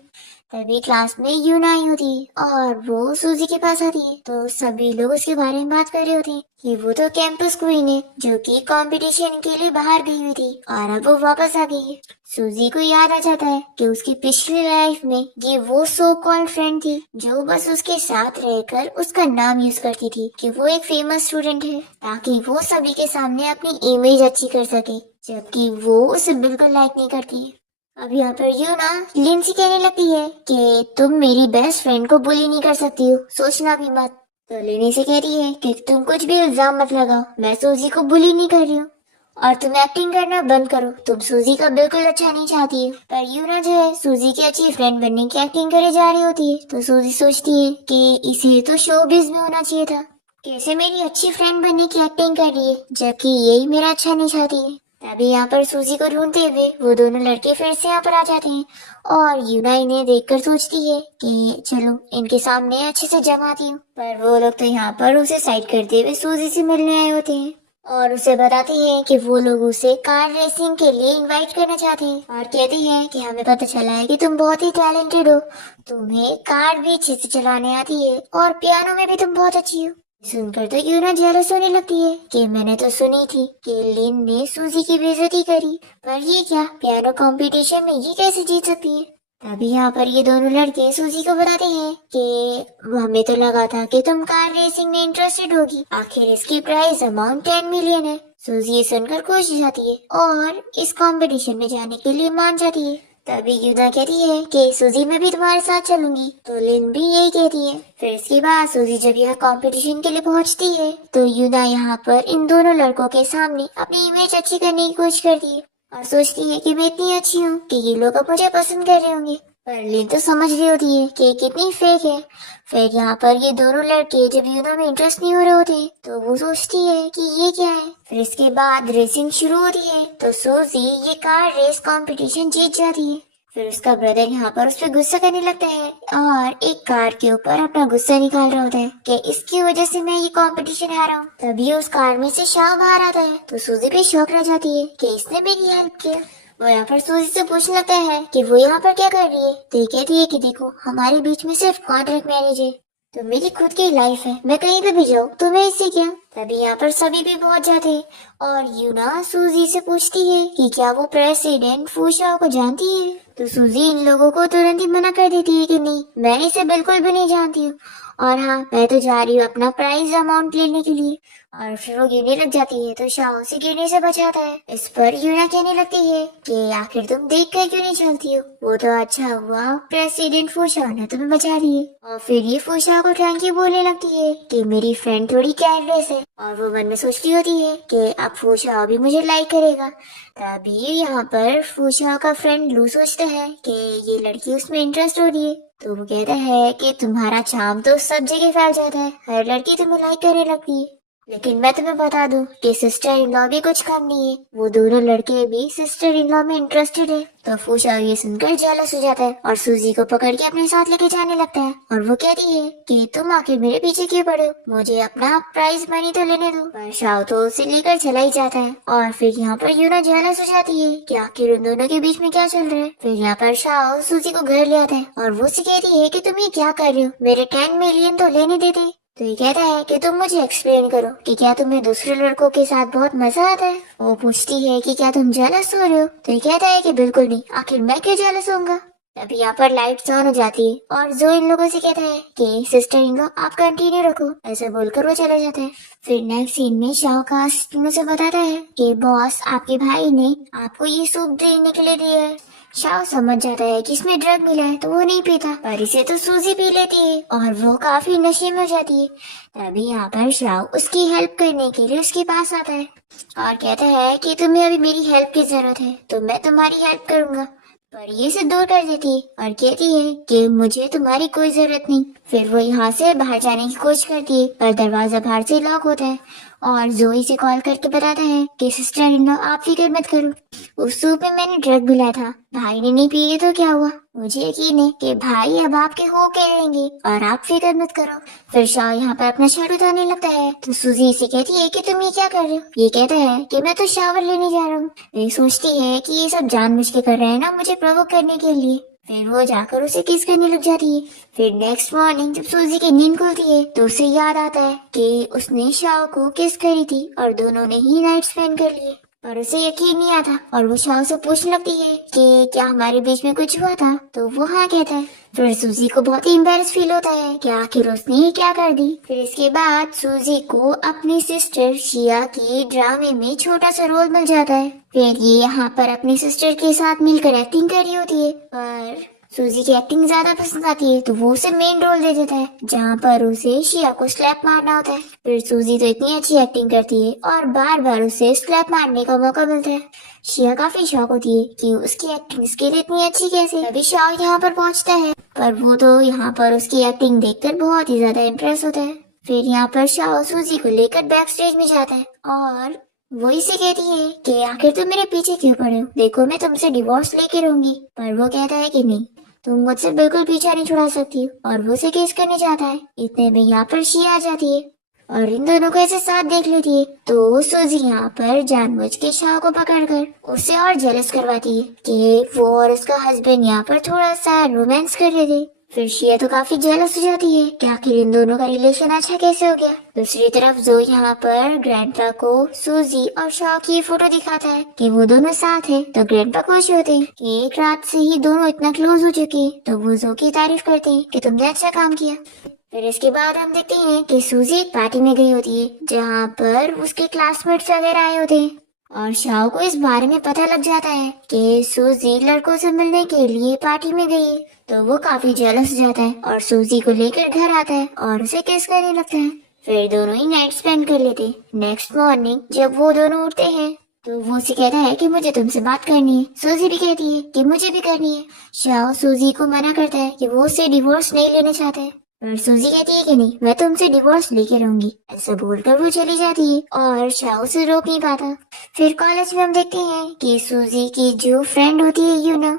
तभी क्लास में यूना आई होती है और वो सूजी के पास आती है। तो सभी लोग उसके बारे में बात कर रहे होते हैं कि वो तो कैंपस क्वीन है जो कि कंपटीशन के लिए बाहर गई हुई थी और अब वो वापस आ गई है। सूजी को याद आ जाता है कि उसकी पिछली लाइफ में ये वो सो कॉल्ड फ्रेंड थी जो बस उसके साथ रहकर उसका नाम यूज करती थी कि वो एक फेमस स्टूडेंट है, ताकि वो सभी के सामने अपनी इमेज अच्छी कर सके, जबकि वो उसे बिल्कुल लाइक नहीं करती है। अब यहाँ पर यूना लिन से कहने लगती है कि तुम मेरी बेस्ट फ्रेंड को बुली नहीं कर सकती हो, सोचना भी मत। तो लिन से कह रही है कि तुम कुछ भी इल्जाम मत लगाओ, मैं सूजी को बुली नहीं कर रही हूँ और तुम एक्टिंग करना बंद करो, तुम सूजी का बिल्कुल अच्छा नहीं चाहती है। पर यूना जो है सूजी की अच्छी फ्रेंड बनने की एक्टिंग करे जा रही होती है। तो सूजी सोचती है कि इसे तो शोबिज में होना चाहिए था, कैसे मेरी अच्छी फ्रेंड बनने की एक्टिंग कर रही है जबकि यही मेरा अच्छा नहीं चाहती है। तभी यहाँ पर सूजी को ढूंढते हुए वो दोनों लड़के फिर से यहाँ पर आ जाते हैं और यूना इन्हें देखकर सोचती है कि चलो इनके सामने अच्छे से जमाती हूँ। पर वो लोग तो यहाँ पर उसे साइड करते हुए सूजी से मिलने आए होते हैं और उसे बताते हैं कि वो लोग उसे कार रेसिंग के लिए इनवाइट करना चाहते हैं और कहते हैं कि हमें पता चला है कि तुम बहुत ही टैलेंटेड हो, तुम्हें कार भी अच्छे से चलाने आती है और पियानो में भी तुम बहुत अच्छी हो। सुनकर तो यूना जेलस होने लगती है कि मैंने तो सुनी थी कि लिन ने सूजी की बेइज्जती करी, पर ये क्या, पियानो कंपटीशन में ये कैसे जीत सकती है। तभी यहाँ पर ये दोनों लड़के सूजी को बताते हैं कि हमें तो लगा था कि तुम कार रेसिंग में इंटरेस्टेड होगी, आखिर इसकी प्राइस अमाउंट 10 मिलियन है। सूजी ये सुनकर खुश हो जाती है और इस कंपटीशन में जाने के लिए मान जाती है। तभी यूना कहती है कि सूजी मैं भी तुम्हारे साथ चलूंगी, तो लिन भी यही कहती है। फिर इसके बाद सूजी जब यहाँ कंपटीशन के लिए पहुँचती है तो यूना यहाँ पर इन दोनों लड़कों के सामने अपनी इमेज अच्छी करने की कोशिश करती है और सोचती है कि मैं इतनी अच्छी हूँ कि ये लोग अब मुझे पसंद कर रहे होंगे। पर लिन तो समझ रही होती है कि कितनी फेक है। फिर यहाँ पर ये दोनों लड़के जब यूना में इंटरेस्ट नहीं हो रहे होते तो वो सोचती है कि ये क्या है। फिर इसके बाद रेसिंग शुरू होती है तो सूजी ये कार रेस कंपटीशन जीत जाती है। फिर उसका ब्रदर यहाँ पर उस पर गुस्सा करने लगता है और एक कार के ऊपर अपना गुस्सा निकाल रहा होता है कि इसकी वजह से मैं ये कंपटीशन हारा हूँ। तभी उस कार में से शाव बाहर आता है तो सूजी भी शौक रह जाती है कि इसने मेरी हेल्प किया। वो यहाँ पर सूजी से पूछने लगता है कि वो यहाँ पर क्या कर रही है। तो ये कहती है कि देखो हमारे बीच में सिर्फ कॉन्ट्रैक्ट मैरिज है, तो मेरी खुद की लाइफ है, मैं कहीं पे भी जाऊँ तुम्हें इससे क्या। तभी यहाँ पर सभी भी पहुंच जाते हैं और यूना सूजी से पूछती है कि क्या वो प्रेसिडेंट फूशाओ को जानती है। तो सूजी इन लोगों को तुरंत ही मना कर देती है कि नहीं, मैं इसे बिल्कुल भी नहीं जानती हूँ और हाँ मैं तो जा रही हूँ अपना प्राइज अमाउंट लेने के लिए। और फिर वो गिरने लग जाती है तो शाह उसे गिरने से बचाता है। इस पर यूना कहने लगती है कि आखिर तुम देख कर क्यों नहीं चलती हो, वो तो अच्छा हुआ प्रेसिडेंट फूशा ने तुम्हें बचा लिए। और फिर ये फूशा को थैंक यू बोलने लगती है कि मेरी फ्रेंड थोड़ी केयरलेस है और वो मन में सोचती होती है कि अब फूशा भी मुझे लाइक करेगा। तभी यहाँ पर फूशा का फ्रेंड लू सोचता है कि ये लड़की उसमें इंटरेस्ट हो रही है। तो वो कहता है कि तुम्हारा चार्म तो सब जगह फैल जाता है, हर लड़की तुम्हें लाइक करने लगती है। लेकिन मैं तुम्हें बता दूं कि सिस्टर इन लॉ भी कुछ कम नहीं है, वो दोनों लड़के भी सिस्टर इन लॉ में इंटरेस्टेड है। तो फूशा ये सुनकर जेलस हो जाता है और सूजी को पकड़ के अपने साथ लेके जाने लगता है और वो कहती है कि तुम आखिर मेरे पीछे क्यों पड़े हो, मुझे अपना प्राइज मनी तो लेने दो। पर शाओ तो उसे लेकर चला ही जाता है और फिर यहाँ पर यूना जेलस हो जाती है कि आखिर उन दोनों के बीच में क्या चल रहा है। फिर यहाँ पर शाओ सूजी को घर ले आता है और वो उसे कहती है कि तुम ये क्या कर रहे हो, मेरे 10 मिलियन तो लेने देते। तो ये कहता है कि तुम मुझे एक्सप्लेन करो कि क्या तुम्हें दूसरे लड़कों के साथ बहुत मजा आता है। वो पूछती है कि क्या तुम जेलस हो रहे हो। तो ये कहता है कि बिल्कुल नहीं, आखिर मैं क्यों जेलस होऊंगा। तभी यहाँ पर लाइट्स ऑन हो जाती है और जो इन लोगों से कहता है कि सिस्टर इन लो आप कंटिन्यू रखो, ऐसे बोलकर वो चला जाता है। फिर नेक्स्ट सीन में शाहकाश से बताता है कि बॉस आपके भाई ने आपको ये सूप देने के लिए दिया है। शाह समझ जाता है कि इसमें ड्रग मिला है तो वो नहीं पीता, पर इसे तो सूजी पी लेती है और वो काफी नशे में हो जाती है। तभी यहाँ पर शाह उसकी हेल्प करने के लिए उसके पास आता है और कहता है कि तुम्हें अभी मेरी हेल्प की जरूरत है तो मैं तुम्हारी हेल्प करूंगा। पर ये से दूर कर देती है और कहती है कि मुझे तुम्हारी कोई जरूरत नहीं। फिर वो यहाँ से बाहर जाने की कोशिश करती है पर दरवाजा बाहर से लॉक होता है और जोई से कॉल करके बताता है कि सिस्टर इन लॉ आप फिक्र मत करो, उस सूप में मैंने ड्रग मिलाया था, भाई ने नहीं पिए तो क्या हुआ, मुझे यकीन है कि भाई अब आपके हो के रहेंगे और आप फिक्र मत करो। फिर शाह यहाँ पर अपना शर्ट उतारने लगता है तो सूजी इसे कहती है कि तुम ये क्या कर रहे हो। ये कहता है कि मैं तो शावर लेने जा रहा हूँ। ये सोचती है कि ये सब जानबूझ के कर रहे हैं ना मुझे प्रोवोक करने के लिए। फिर वो जाकर उसे किस करने लग जाती है। फिर नेक्स्ट मॉर्निंग जब सूजी की नींद खुलती है तो उसे याद आता है कि उसने शाह को किस करी थी और दोनों ने ही नाइट स्पेंड कर लिए, पर उसे यकीन नहीं आता और वो शाह से पूछने लगती है कि क्या हमारे बीच में कुछ हुआ था। तो वो हाँ कहता है। फिर सूजी को बहुत ही एम्बेरस फील होता है कि आखिर उसने ये क्या कर दी। फिर इसके बाद सूजी को अपनी सिस्टर शिया की ड्रामे में छोटा सा रोल मिल जाता है। फिर ये यहाँ पर अपनी सिस्टर के साथ मिलकर एक्टिंग कर रही होती है, पर सूजी की एक्टिंग ज्यादा पसंद आती है तो वो उसे मेन रोल दे देता है जहाँ पर उसे शिया को स्लैप मारना होता है। फिर सूजी तो इतनी अच्छी एक्टिंग करती है और बार बार उसे स्लैप मारने का मौका मिलता है। शिया काफी शौक होती है कि उसकी एक्टिंग स्किल इतनी अच्छी कैसे। अभी शाह यहाँ पर पहुँचता है पर वो तो यहाँ पर उसकी एक्टिंग देखकर बहुत ही ज्यादा इम्प्रेस होता है। फिर यहाँ पर शाह सूजी को लेकर बैक स्टेज में जाता है और वो इसे कहती है कि आखिर तुम मेरे पीछे क्यों पड़े हो, देखो मैं तुमसे डिवोर्स लेके रहूंगी। पर वो कहता है कि नहीं, तुम मुझसे बिल्कुल पीछा नहीं छुड़ा सकती हो, और वो उसे केस करने जाता है। इतने में यहाँ पर शिया आ जाती है और इन दोनों को ऐसे साथ देख लेती है। तो सूजी यहाँ पर जानबूझ के शाह को पकड़कर उससे और जेलस करवाती है कि वो और उसका हस्बैंड यहाँ पर थोड़ा सा रोमांस कर रहे थे। फिर शिया तो काफी जेलस हो जाती है कि आखिर इन दोनों का रिलेशन अच्छा कैसे हो गया। दूसरी तरफ जो यहाँ पर ग्रैंडपा को सूजी और शाह की फोटो दिखाता है कि वो दोनों साथ हैं। तो ग्रैंडपा खुश होते हैं कि एक रात से ही दोनों इतना क्लोज हो चुके हैं। तो वो जो की तारीफ करते हैं कि तुमने अच्छा काम किया। फिर इसके बाद हम देखते हैं कि सूजी एक पार्टी में गई होती है जहाँ पर उसके क्लासमेट्स वगैरह आए होते हैं और शाह को इस बारे में पता लग जाता है कि सूजी लड़कों से मिलने के लिए पार्टी में गई है। तो वो काफी जेलस हो जाता है और सूजी को लेकर घर आता है और उसे किस करने लगता है। फिर दोनों ही नाइट स्पेंड कर लेते हैं। नेक्स्ट मॉर्निंग जब वो दोनों उठते हैं तो वो उसे कहता है कि मुझे तुमसे बात करनी है। सूजी भी कहती है कि मुझे भी करनी है। शाह सूजी को मना करता है कि वो उससे डिवोर्स नहीं लेना चाहता है, पर सूजी कहती है कि नहीं, मैं तुमसे डिवोर्स लेके रहूंगी। ऐसा बोलकर वो चली जाती है और शाह उसे रोक नहीं पाता। फिर कॉलेज में हम देखते हैं कि सूजी की जो फ्रेंड होती है यूना,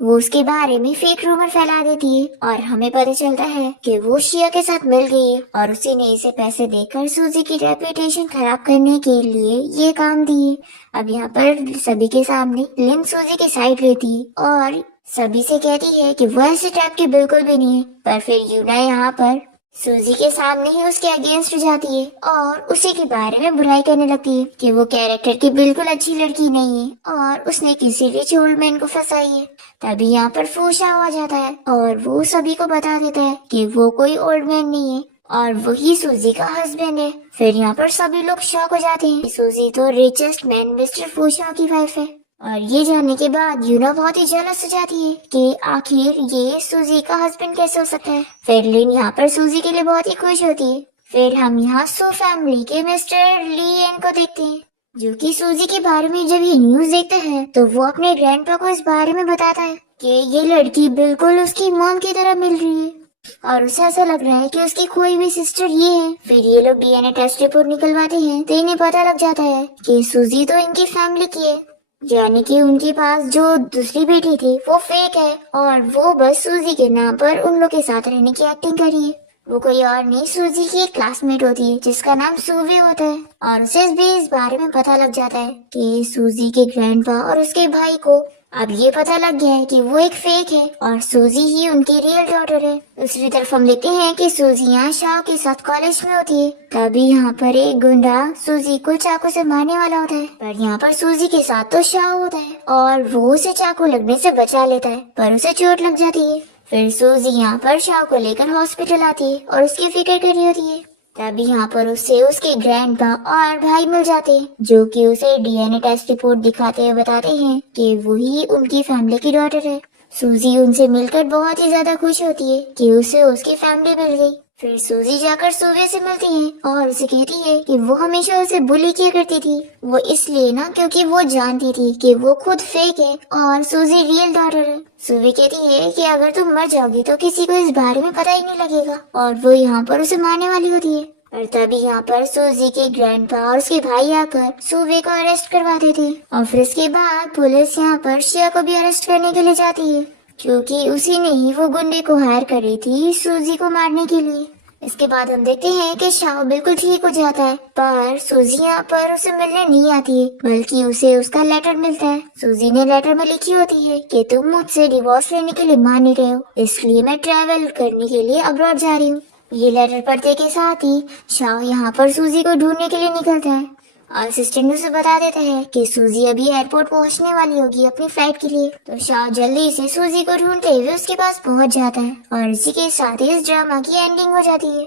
वो उसके बारे में फेक रूमर फैला देती है और हमें पता चलता है कि वो शिया के साथ मिल गई है और उसी ने इसे पैसे देकर सूजी की रेपुटेशन खराब करने के लिए ये काम दिए। अब यहाँ पर सभी के सामने लिन सूजी की साइड लेती है और सभी से कहती है कि वो ऐसे टाइप की बिल्कुल भी नहीं है। पर फिर यूना यहाँ पर सूजी के सामने ही उसके अगेंस्ट जाती है और उसी के बारे में बुराई करने लगती है कि वो कैरेक्टर की बिल्कुल अच्छी लड़की नहीं है और उसने किसी रिच ओल्ड मैन को फंसाई है। तभी यहाँ पर फूशा आ जाता है और वो सभी को बता देता है कि वो कोई ओल्ड मैन नहीं है और वही सूजी का हस्बैंड है। फिर यहाँ पर सभी लोग शॉक हो जाते हैं। सूजी तो रिचेस्ट मैन मिस्टर फूशा की वाइफ है और ये जानने के बाद यूना बहुत ही जेलस हो जाती है कि आखिर ये सूजी का हस्बैंड कैसे हो सकता है। फिर लिन यहाँ पर सूजी के लिए बहुत ही खुश होती है। फिर हम यहाँ सो फैमिली के मिस्टर ली एन को देखते हैं जो कि सूजी के बारे में जब ये न्यूज देखता है तो वो अपने ग्रैंडपा को इस बारे में बताता है कि ये लड़की बिल्कुल उसकी मॉम की तरह मिल रही है और उसे ऐसा लग रहा है कि उसकी खोई हुई सिस्टर ये है। फिर ये लोग डीएनए टेस्ट रिपोर्ट निकलवाते हैं तो इन्हें पता लग जाता है कि सूजी तो इनकी फैमिली की है, यानी कि उनके पास जो दूसरी बेटी थी वो फेक है और वो बस सूजी के नाम पर उन लोग के साथ रहने की एक्टिंग करी है। वो कोई और नहीं, सूजी की एक क्लासमेट होती है जिसका नाम सूवी होता है और उसे भी इस बारे में पता लग जाता है कि सूजी के ग्रैंडपा और उसके भाई को अब ये पता लग गया है कि वो एक फेक है और सूजी ही उनकी रियल डॉटर है। दूसरी तरफ हम देखते हैं कि सूजी यहाँ शाह के साथ कॉलेज में होती है। तभी यहाँ पर एक गुंडा सूजी को चाकू से मारने वाला होता है, पर यहाँ पर सूजी के साथ तो शाह होता है और वो उसे चाकू लगने से बचा लेता है, पर उसे चोट लग जाती है। फिर सूजी यहाँ पर शाह को लेकर हॉस्पिटल आती है और उसकी फिक्र कर रही होती है। तभी यहाँ पर उससे उसके ग्रैंडपा और भाई मिल जाते हैं जो कि उसे डीएनए टेस्ट रिपोर्ट दिखाते हुए बताते हैं कि वही उनकी फैमिली की डॉटर है। सूजी उनसे मिलकर बहुत ही ज्यादा खुश होती है कि उसे उसकी फैमिली मिल गई। फिर सूजी जाकर सूर्य से मिलती है और उसे कहती है कि वो हमेशा उसे बुली किया करती थी, वो इसलिए ना क्योंकि वो जानती थी कि वो खुद फेक है और सूजी रियल डॉटर है। सूर्य कहती है कि अगर तुम मर जाओगी तो किसी को इस बारे में पता ही नहीं लगेगा और वो यहाँ पर उसे मारने वाली होती है। और तभी यहाँ पर सूजी के ग्रैंडपा और उसके भाई आकर सूर्य को अरेस्ट करवा देते हैं और फिर इसके बाद पुलिस यहाँ पर शिया को भी अरेस्ट करने के लिए जाती है क्योंकि उसी ने ही वो गुंडे को हायर करी थी सूजी को मारने के लिए। इसके बाद हम देखते हैं कि शाह बिल्कुल ठीक हो जाता है, पर सूजी यहाँ पर उसे मिलने नहीं आती है बल्कि उसे उसका लेटर मिलता है। सूजी ने लेटर में लिखी होती है कि तुम मुझसे डिवोर्स लेने के लिए मान नहीं रहे हो, इसलिए मैं ट्रैवल करने के लिए अब्रॉड जा रही हूँ। ये लेटर पढ़ते के साथ ही शाह यहाँ पर सूजी को ढूंढने के लिए निकलता है और असिस्टेंट उसे बता देता है कि सूजी अभी एयरपोर्ट पहुंचने वाली होगी अपनी फ्लाइट के लिए। तो शाह जल्दी से सूजी को ढूंढते हुए उसके पास पहुंच जाता है और इसी के साथ ही इस ड्रामा की एंडिंग हो जाती है।